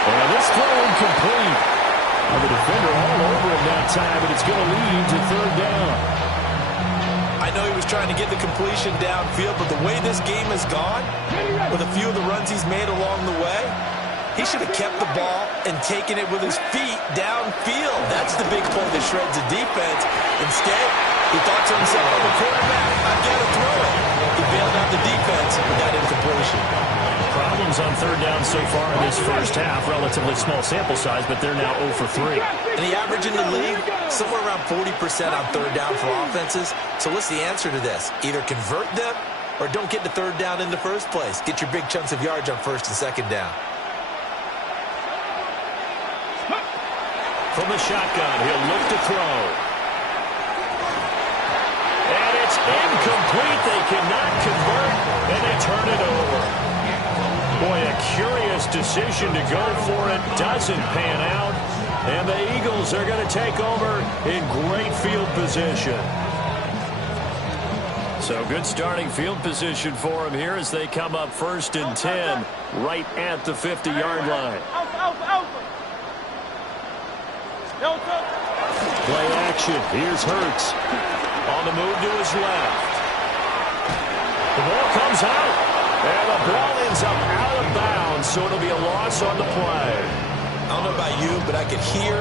And this throw incomplete. And the defender all over him that time, but it's going to lead to third down. I know he was trying to get the completion downfield, but the way this game has gone, with a few of the runs he's made along the way, he should have kept the ball and taken it with his feet downfield. That's the big play that shreds the defense. Instead, he thought to himself, I'm a quarterback, I've got to throw it. He bailed out the defense with that incompletion. Problems on third down so far in this first half. Relatively small sample size, but they're now 0 for 3. And the average in the league, somewhere around 40% on third down for offenses. So what's the answer to this? Either convert them or don't get the third down in the first place. Get your big chunks of yards on first and second down. From the shotgun, he'll look to throw. And it's incomplete. They cannot convert, and they turn it over. Boy, a curious decision to go for it. Doesn't pan out. And the Eagles are going to take over in great field position. So good starting field position for them here as they come up first and 10 right at the 50-yard line. Play action. Here's Hurts. On the move to his left. The ball comes out. And the ball ends up out of bounds, so it'll be a loss on the play. I don't know about you, but I could hear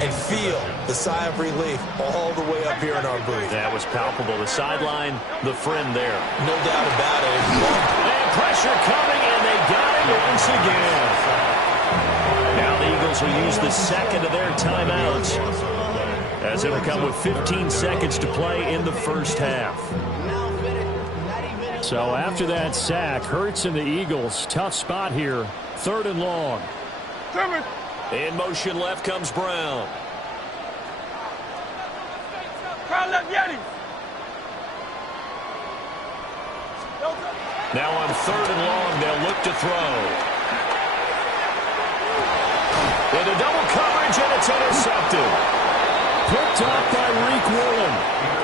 and feel the sigh of relief all the way up here in our booth. That was palpable. The sideline, the friend there. No doubt about it. And pressure coming, and they got it once again. Now the Eagles will use the second of their timeouts, as it'll come with 15 seconds to play in the first half. So after that sack, Hurts and the Eagles, tough spot here, third and long. In motion left comes Brown. Now on third and long, they'll look to throw. Into double coverage, and it's intercepted. Picked up by Reek Woolen.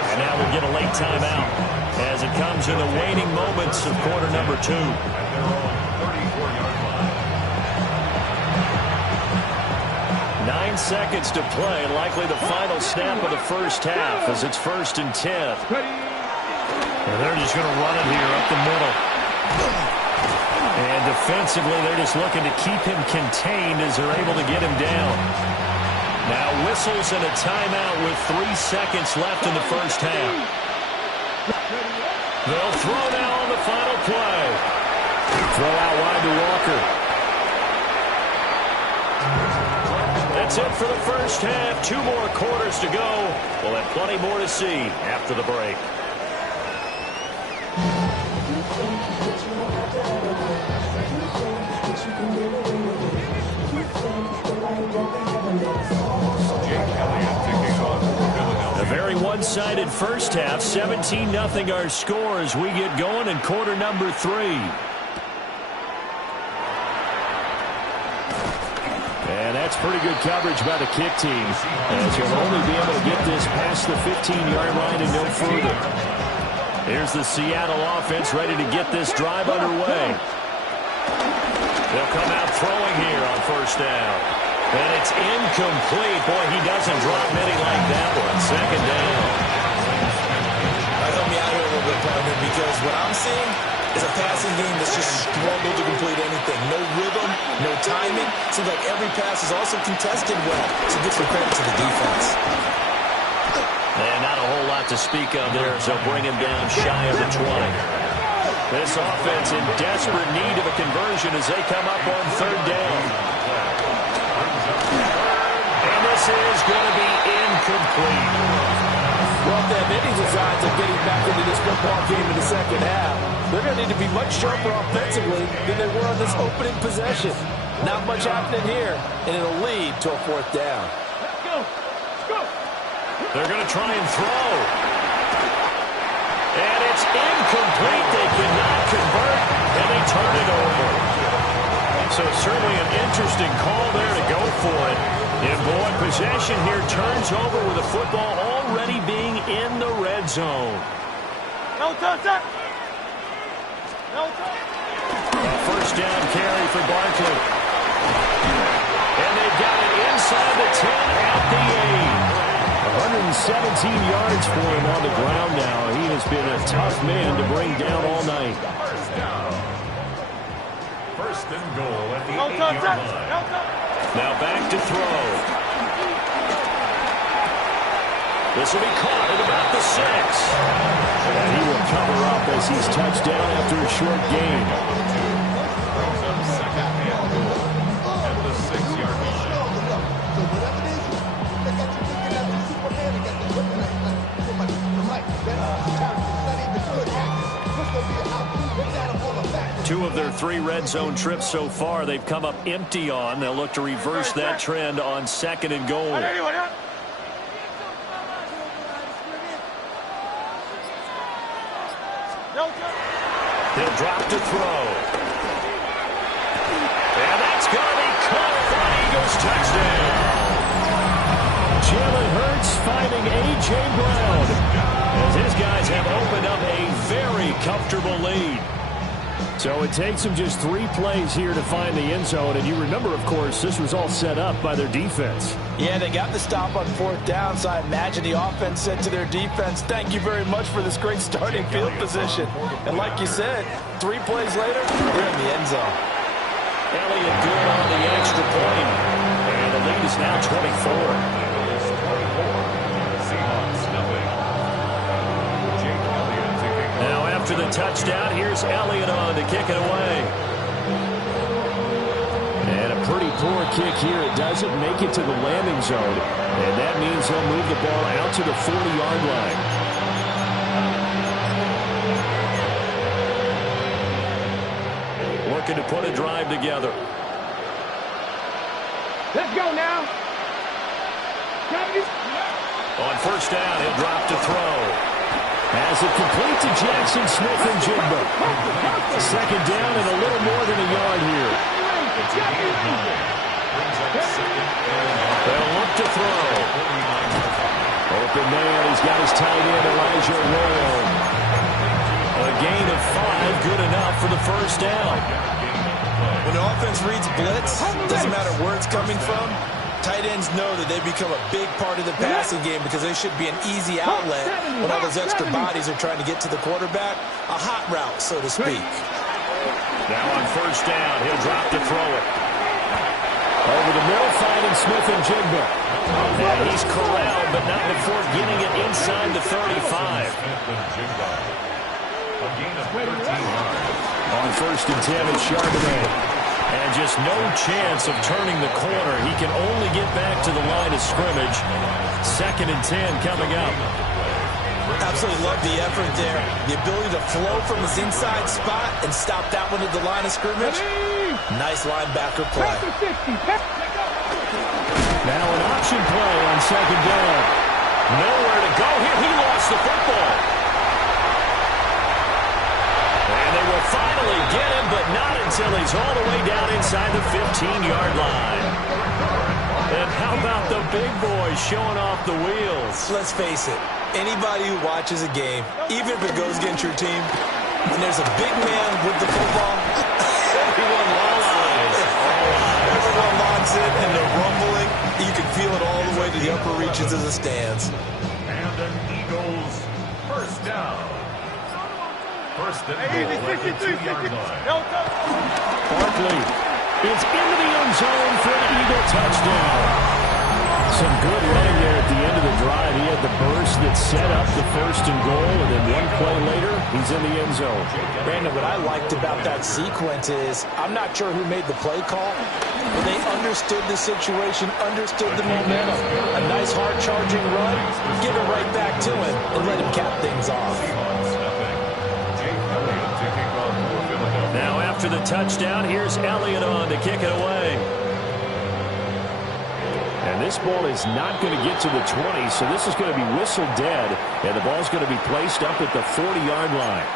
And now we'll get a late timeout as it comes in the waning moments of quarter number 2. 9 seconds to play, likely the final snap of the first half as it's first and 10. And they're just going to run it here up the middle. And defensively, they're just looking to keep him contained as they're able to get him down. Now whistles and a timeout with 3 seconds left in the first half. They'll throw now on the final play. Throw out wide to Walker. That's it for the first half. 2 more quarters to go. We'll have plenty more to see after the break. A very one-sided first half. 17-0 our score as we get going in quarter number 3. And that's pretty good coverage by the kick team, as you'll only be able to get this past the 15-yard line and no further. Here's the Seattle offense ready to get this drive underway. They'll come out throwing here on first down. And it's incomplete. Boy, he doesn't drop many like that one. Second down. Help me out here a little bit, partner, because what I'm seeing is a passing game that's just struggled to complete anything. No rhythm, no timing. Seems like every pass is also contested well. So give some credit to the defense. And not a whole lot to speak of there, so bring him down shy of the 20. This offense in desperate need of a conversion as they come up on third down. is going to be incomplete. Well, if they have any designs of getting back into this football game in the second half, they're going to need to be much sharper offensively than they were on this opening possession. Not much happening here, and it'll lead to a fourth down. They're going to try and throw. And it's incomplete. They cannot convert, and they turn it over. So certainly an interesting call there to go for it. And boy, possession here turns over with the football already being in the red zone. No touch. A first down carry for Barkley. And they've got it inside the 10 at the 8. 117 yards for him on the ground now. He has been a tough man to bring down all night. First and goal at the 8-yard line. Now back to throw. This will be caught at about the 6. And he will cover up as he's touched down after a short gain. Second and goal at the 6-yard line. Two of their 3 red zone trips so far, they've come up empty on. They'll look to reverse that trend on second and goal. He'll drop to throw. And that's going to be caught for an Eagles touchdown. Jalen Hurts finding A.J. Brown as his guys have opened up a very comfortable lead. So it takes them just 3 plays here to find the end zone. And you remember, of course, this was all set up by their defense. Yeah, they got the stop on fourth down, so I imagine the offense said to their defense, thank you very much for this great starting field position. And like you said, 3 plays later, they're in the end zone. Elliott good on the extra point. And the lead is now 24. After the touchdown, here's Elliott on to kick it away. And a pretty poor kick here. It doesn't make it to the landing zone. And that means they'll move the ball out to the 40-yard line. Looking to put a drive together. Let's go now. On first down, he'll drop to throw. As it complete to Jackson Smith and Jigba. Second down and a little more than a yard here. They'll look to throw. Open man, he's got his tight end, Elijah Royal. A gain of 5, good enough for the first down. When the offense reads blitz, doesn't matter where it's coming from, tight ends know that they become a big part of the passing game because they should be an easy outlet when all those extra bodies are trying to get to the quarterback. A hot route, so to speak. Now on first down, he'll drop to throw it. Over the middle, finding Smith and Jigba. And he's corralled, but not before getting it inside the 35. On first and 10, it's Charbonnet. And just no chance of turning the corner. He can only get back to the line of scrimmage. Second and 10 coming up. Absolutely love the effort there. The ability to flow from his inside spot and stop that one at the line of scrimmage. Nice linebacker play. Now an option play on second down. Nowhere to go here. He lost the football. And they will finally get him, but not until he's all the way down inside the 15-yard line. And how about the big boy showing off the wheels? Let's face it, anybody who watches a game, even if it goes against your team, when there's a big man with the football, everyone locks in. Everyone locks in, and they're rumbling. You can feel it all the way to the upper reaches of the stands. And an Eagles first down. First and goal at the 2-yard line. Barkley is into the end zone for an Eagle touchdown. Some good running there at the end of the drive. He had the burst that set up the first and goal, and then one play later, he's in the end zone. Brandon, what I liked about that sequence is I'm not sure who made the play call, but they understood the situation, understood the momentum. A nice hard-charging run, give it right back to him, and let him cap things off. Now after the touchdown, here's Elliott on to kick it away. And this ball is not going to get to the 20, so this is going to be whistled dead, and the ball's going to be placed up at the 40-yard line.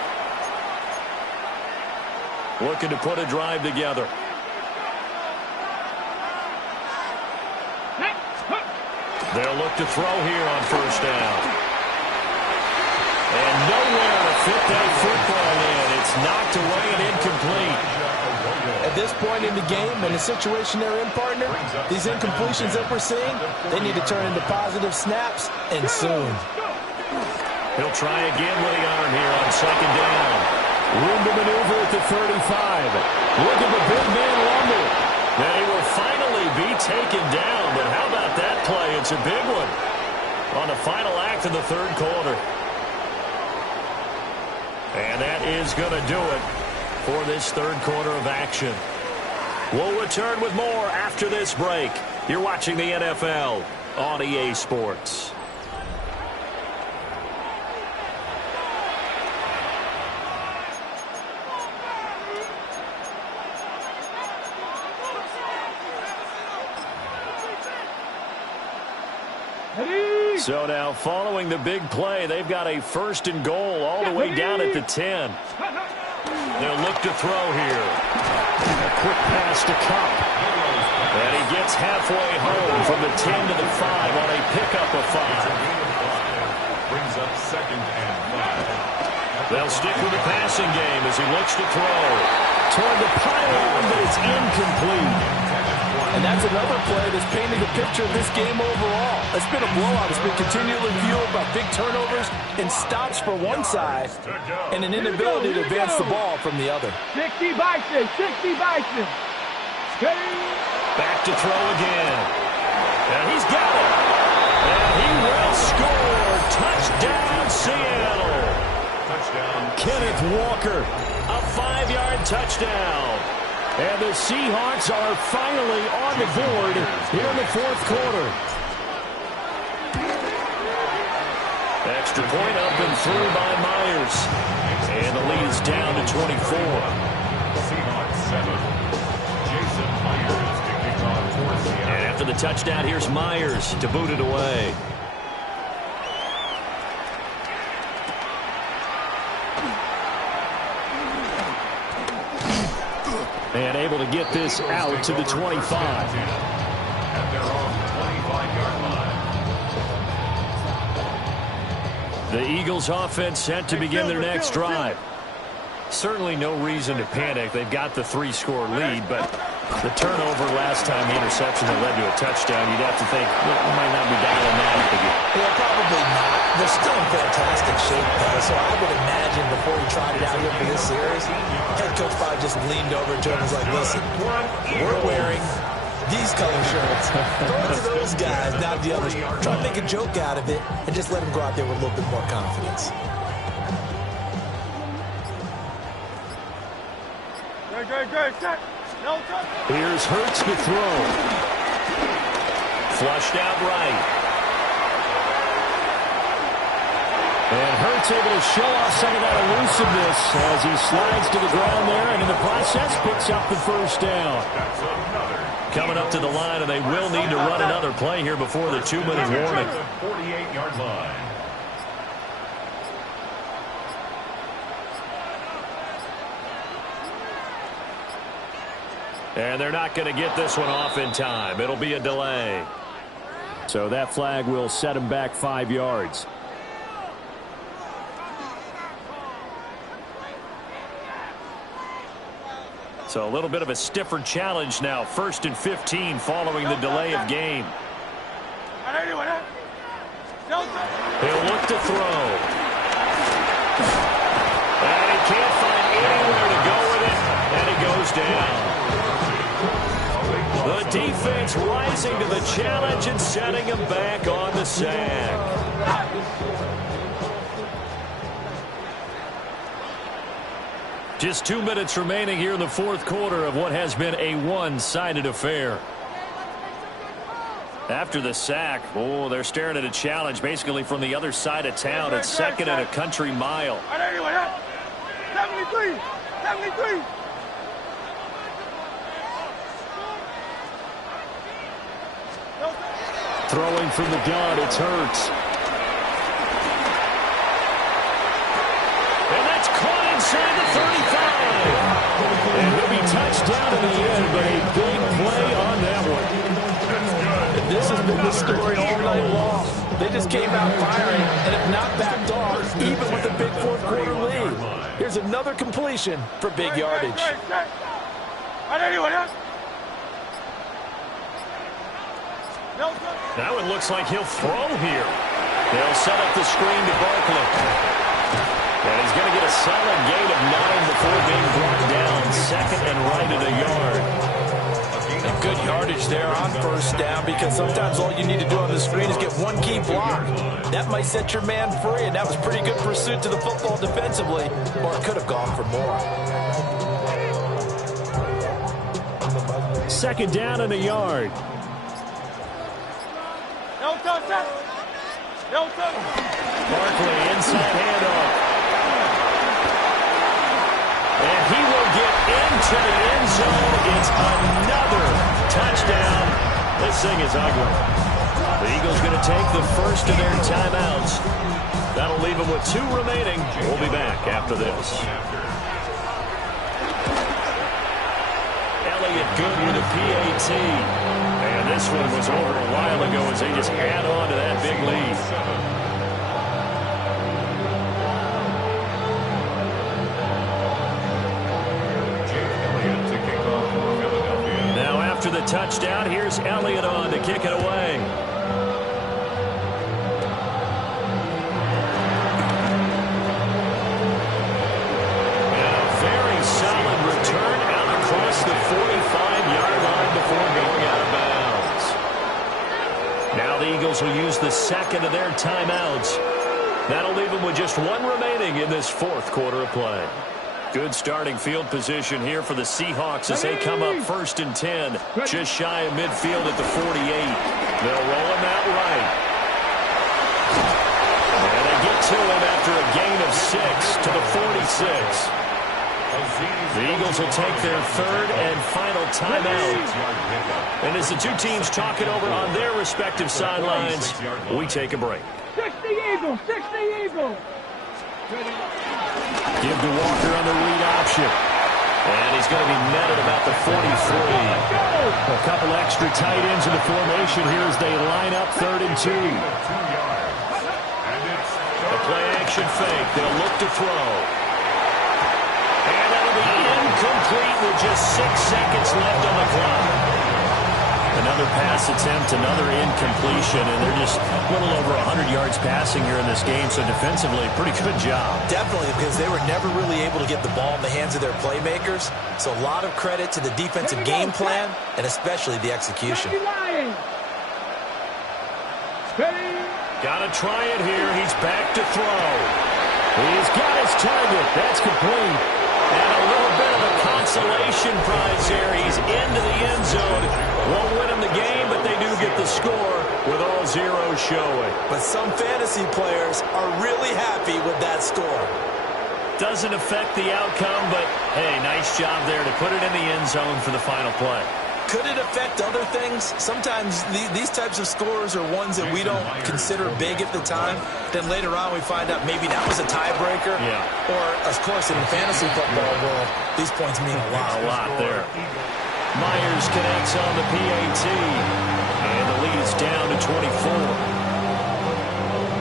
Looking to put a drive together. They'll look to throw here on first down. And nowhere to fit that football in. It's knocked away and incomplete. At this point in the game, in the situation they're in, partner, these incompletions that we're seeing, they need to turn into positive snaps, and soon. He'll try again with the arm here on second down. Room to maneuver at the 35. Look at the big man rumble. Now he will finally be taken down, but how about that play? It's a big one on the final act of the third quarter. And that is going to do it for this third quarter of action. We'll return with more after this break. You're watching the NFL on EA Sports. So now following the big play, they've got a first and goal all the way down at the 10. They'll look to throw here. A quick pass to Cup. And he gets halfway home from the 10 to the 5 on a pickup of 5. Brings up second and 5. They'll stick with the passing game as he looks to throw. Toward the pylon, but it's incomplete. And that's another play that's painting a picture of this game overall. It's been a blowout. It's been continually fueled by big turnovers and stops for one side and an inability to advance the ball from the other. 60 Bison, 60 Bison. Back to throw again. And he's got it. And he will score. Touchdown, Seattle. Touchdown. Kenneth Walker, a 5-yard touchdown. And the Seahawks are finally on the board here in the fourth quarter. Extra point up and through by Myers. And the lead is down to 24. Seahawks 7. Jason Myers to kick off for Seattle. And after the touchdown, here's Myers to boot it away. And able to get this out to the 25. At their own 25-yard line. The Eagles offense set to begin their next drive. Certainly no reason to panic. They've got the 3-score lead, but the turnover last time, the interception that led to a touchdown, you'd have to think, well, it might not be dialing that up again. Yeah, probably not. They're still in fantastic shape, though, so I would imagine before he tried it out here for this series, head coach probably just leaned over to him and was like, listen, we're wearing these color shirts. Throw it to those guys, not the others. Try to make a joke out of it and just let them go out there with a little bit more confidence. Here's Hurts to throw. Flushed out right. And Hurts able to show off some of that elusiveness as he slides to the ground there, and in the process picks up the first down. Coming up to the line, and they will need to run another play here before the 2-minute warning. 48-yard line. And they're not going to get this one off in time. It'll be a delay. So that flag will set him back 5 yards. So a little bit of a stiffer challenge now. 1st and 15 following the delay of game. He'll look to throw. And he can't find anywhere to go with it. And he goes down. The defense rises rising to the challenge and setting him back on the sack. Just 2 minutes remaining here in the fourth quarter of what has been a one-sided affair. After the sack, oh, they're staring at a challenge basically from the other side of town. It's second and a country mile. 73! 73! Throwing from the gun, it's Hurts. And that's caught inside the 35. And he'll be touchdown in the end, but a big play on that one. And this has been the story all night long. They just came out firing and have not backed off, even with a big fourth quarter lead. Here's another completion for big yardage. Now it looks like he'll throw here. They'll set up the screen to Barkley. And he's going to get a solid gain of 9 before being brought down. Second and right at a yard. And good yardage there on first down, because sometimes all you need to do on the screen is get one key block. That might set your man free, and that was pretty good pursuit to the football defensively, or it could have gone for more. Second down and a yard. Barkley inside handoff. And he will get into the end zone. It's another touchdown. This thing is ugly. The Eagles going to take the first of their timeouts. That'll leave them with 2 remaining. We'll be back after this. Elliott good with a PAT. And this one was over a while ago as they just add on to that big lead. Now after the touchdown, here's Elliott on to kick it away. And a very solid return out across the 45-yard line before going out of bounds. Now the Eagles will use the second of their timeouts. That'll leave them with just 1 remaining in this fourth quarter of play. Good starting field position here for the Seahawks as they come up 1st and 10, just shy of midfield at the 48. They'll roll him out right. And they get to him after a gain of 6 to the 46. The Eagles will take their third and final timeout. And as the two teams talk it over on their respective sidelines, we take a break. 60 Eagles! 60 Eagles! Give to Walker on the read option. And he's going to be met at about the 43. A couple extra tight ends in the formation here as they line up 3rd and 2. A play action fake. They'll look to throw. And that'll be incomplete with just 6 seconds left on the clock. Another pass attempt, another incompletion, and they're just a little over 100 yards passing here in this game, so defensively, pretty good job. Definitely, because they were never really able to get the ball in the hands of their playmakers, so a lot of credit to the defensive game plan, and especially the execution. Got to try it here. He's back to throw. He's got his target. That's complete. And a little bit of a consolation prize here. He's into the end zone. Won't win him the game, but they do get the score with all zeros showing. But some fantasy players are really happy with that score. Doesn't affect the outcome, but, hey, nice job there to put it in the end zone for the final play. Could it affect other things? Sometimes these types of scores are ones that we don't consider big at the time. Then later on we find out maybe that was a tiebreaker. Yeah. Or, of course, in the fantasy football world, these points mean a lot. A lot there. Myers connects on the PAT. And the lead is down to 24.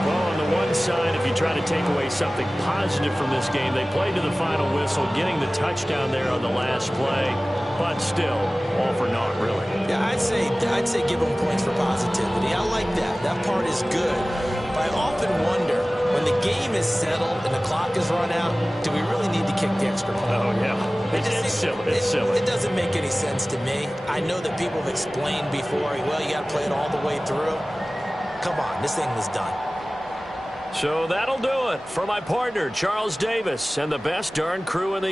Well, on the one side, if you try to take away something positive from this game, they played to the final whistle, getting the touchdown there on the last play. But still, all for naught, really. Yeah, I'd say give them points for positivity. I like that. That part is good. But I often wonder, when the game is settled and the clock is run out, do we really need to kick the extra point? Oh, yeah. It's silly. It's silly. It doesn't make any sense to me. I know that people have explained before, well, you got to play it all the way through. Come on, this thing was done. So that'll do it for my partner, Charles Davis, and the best darn crew in the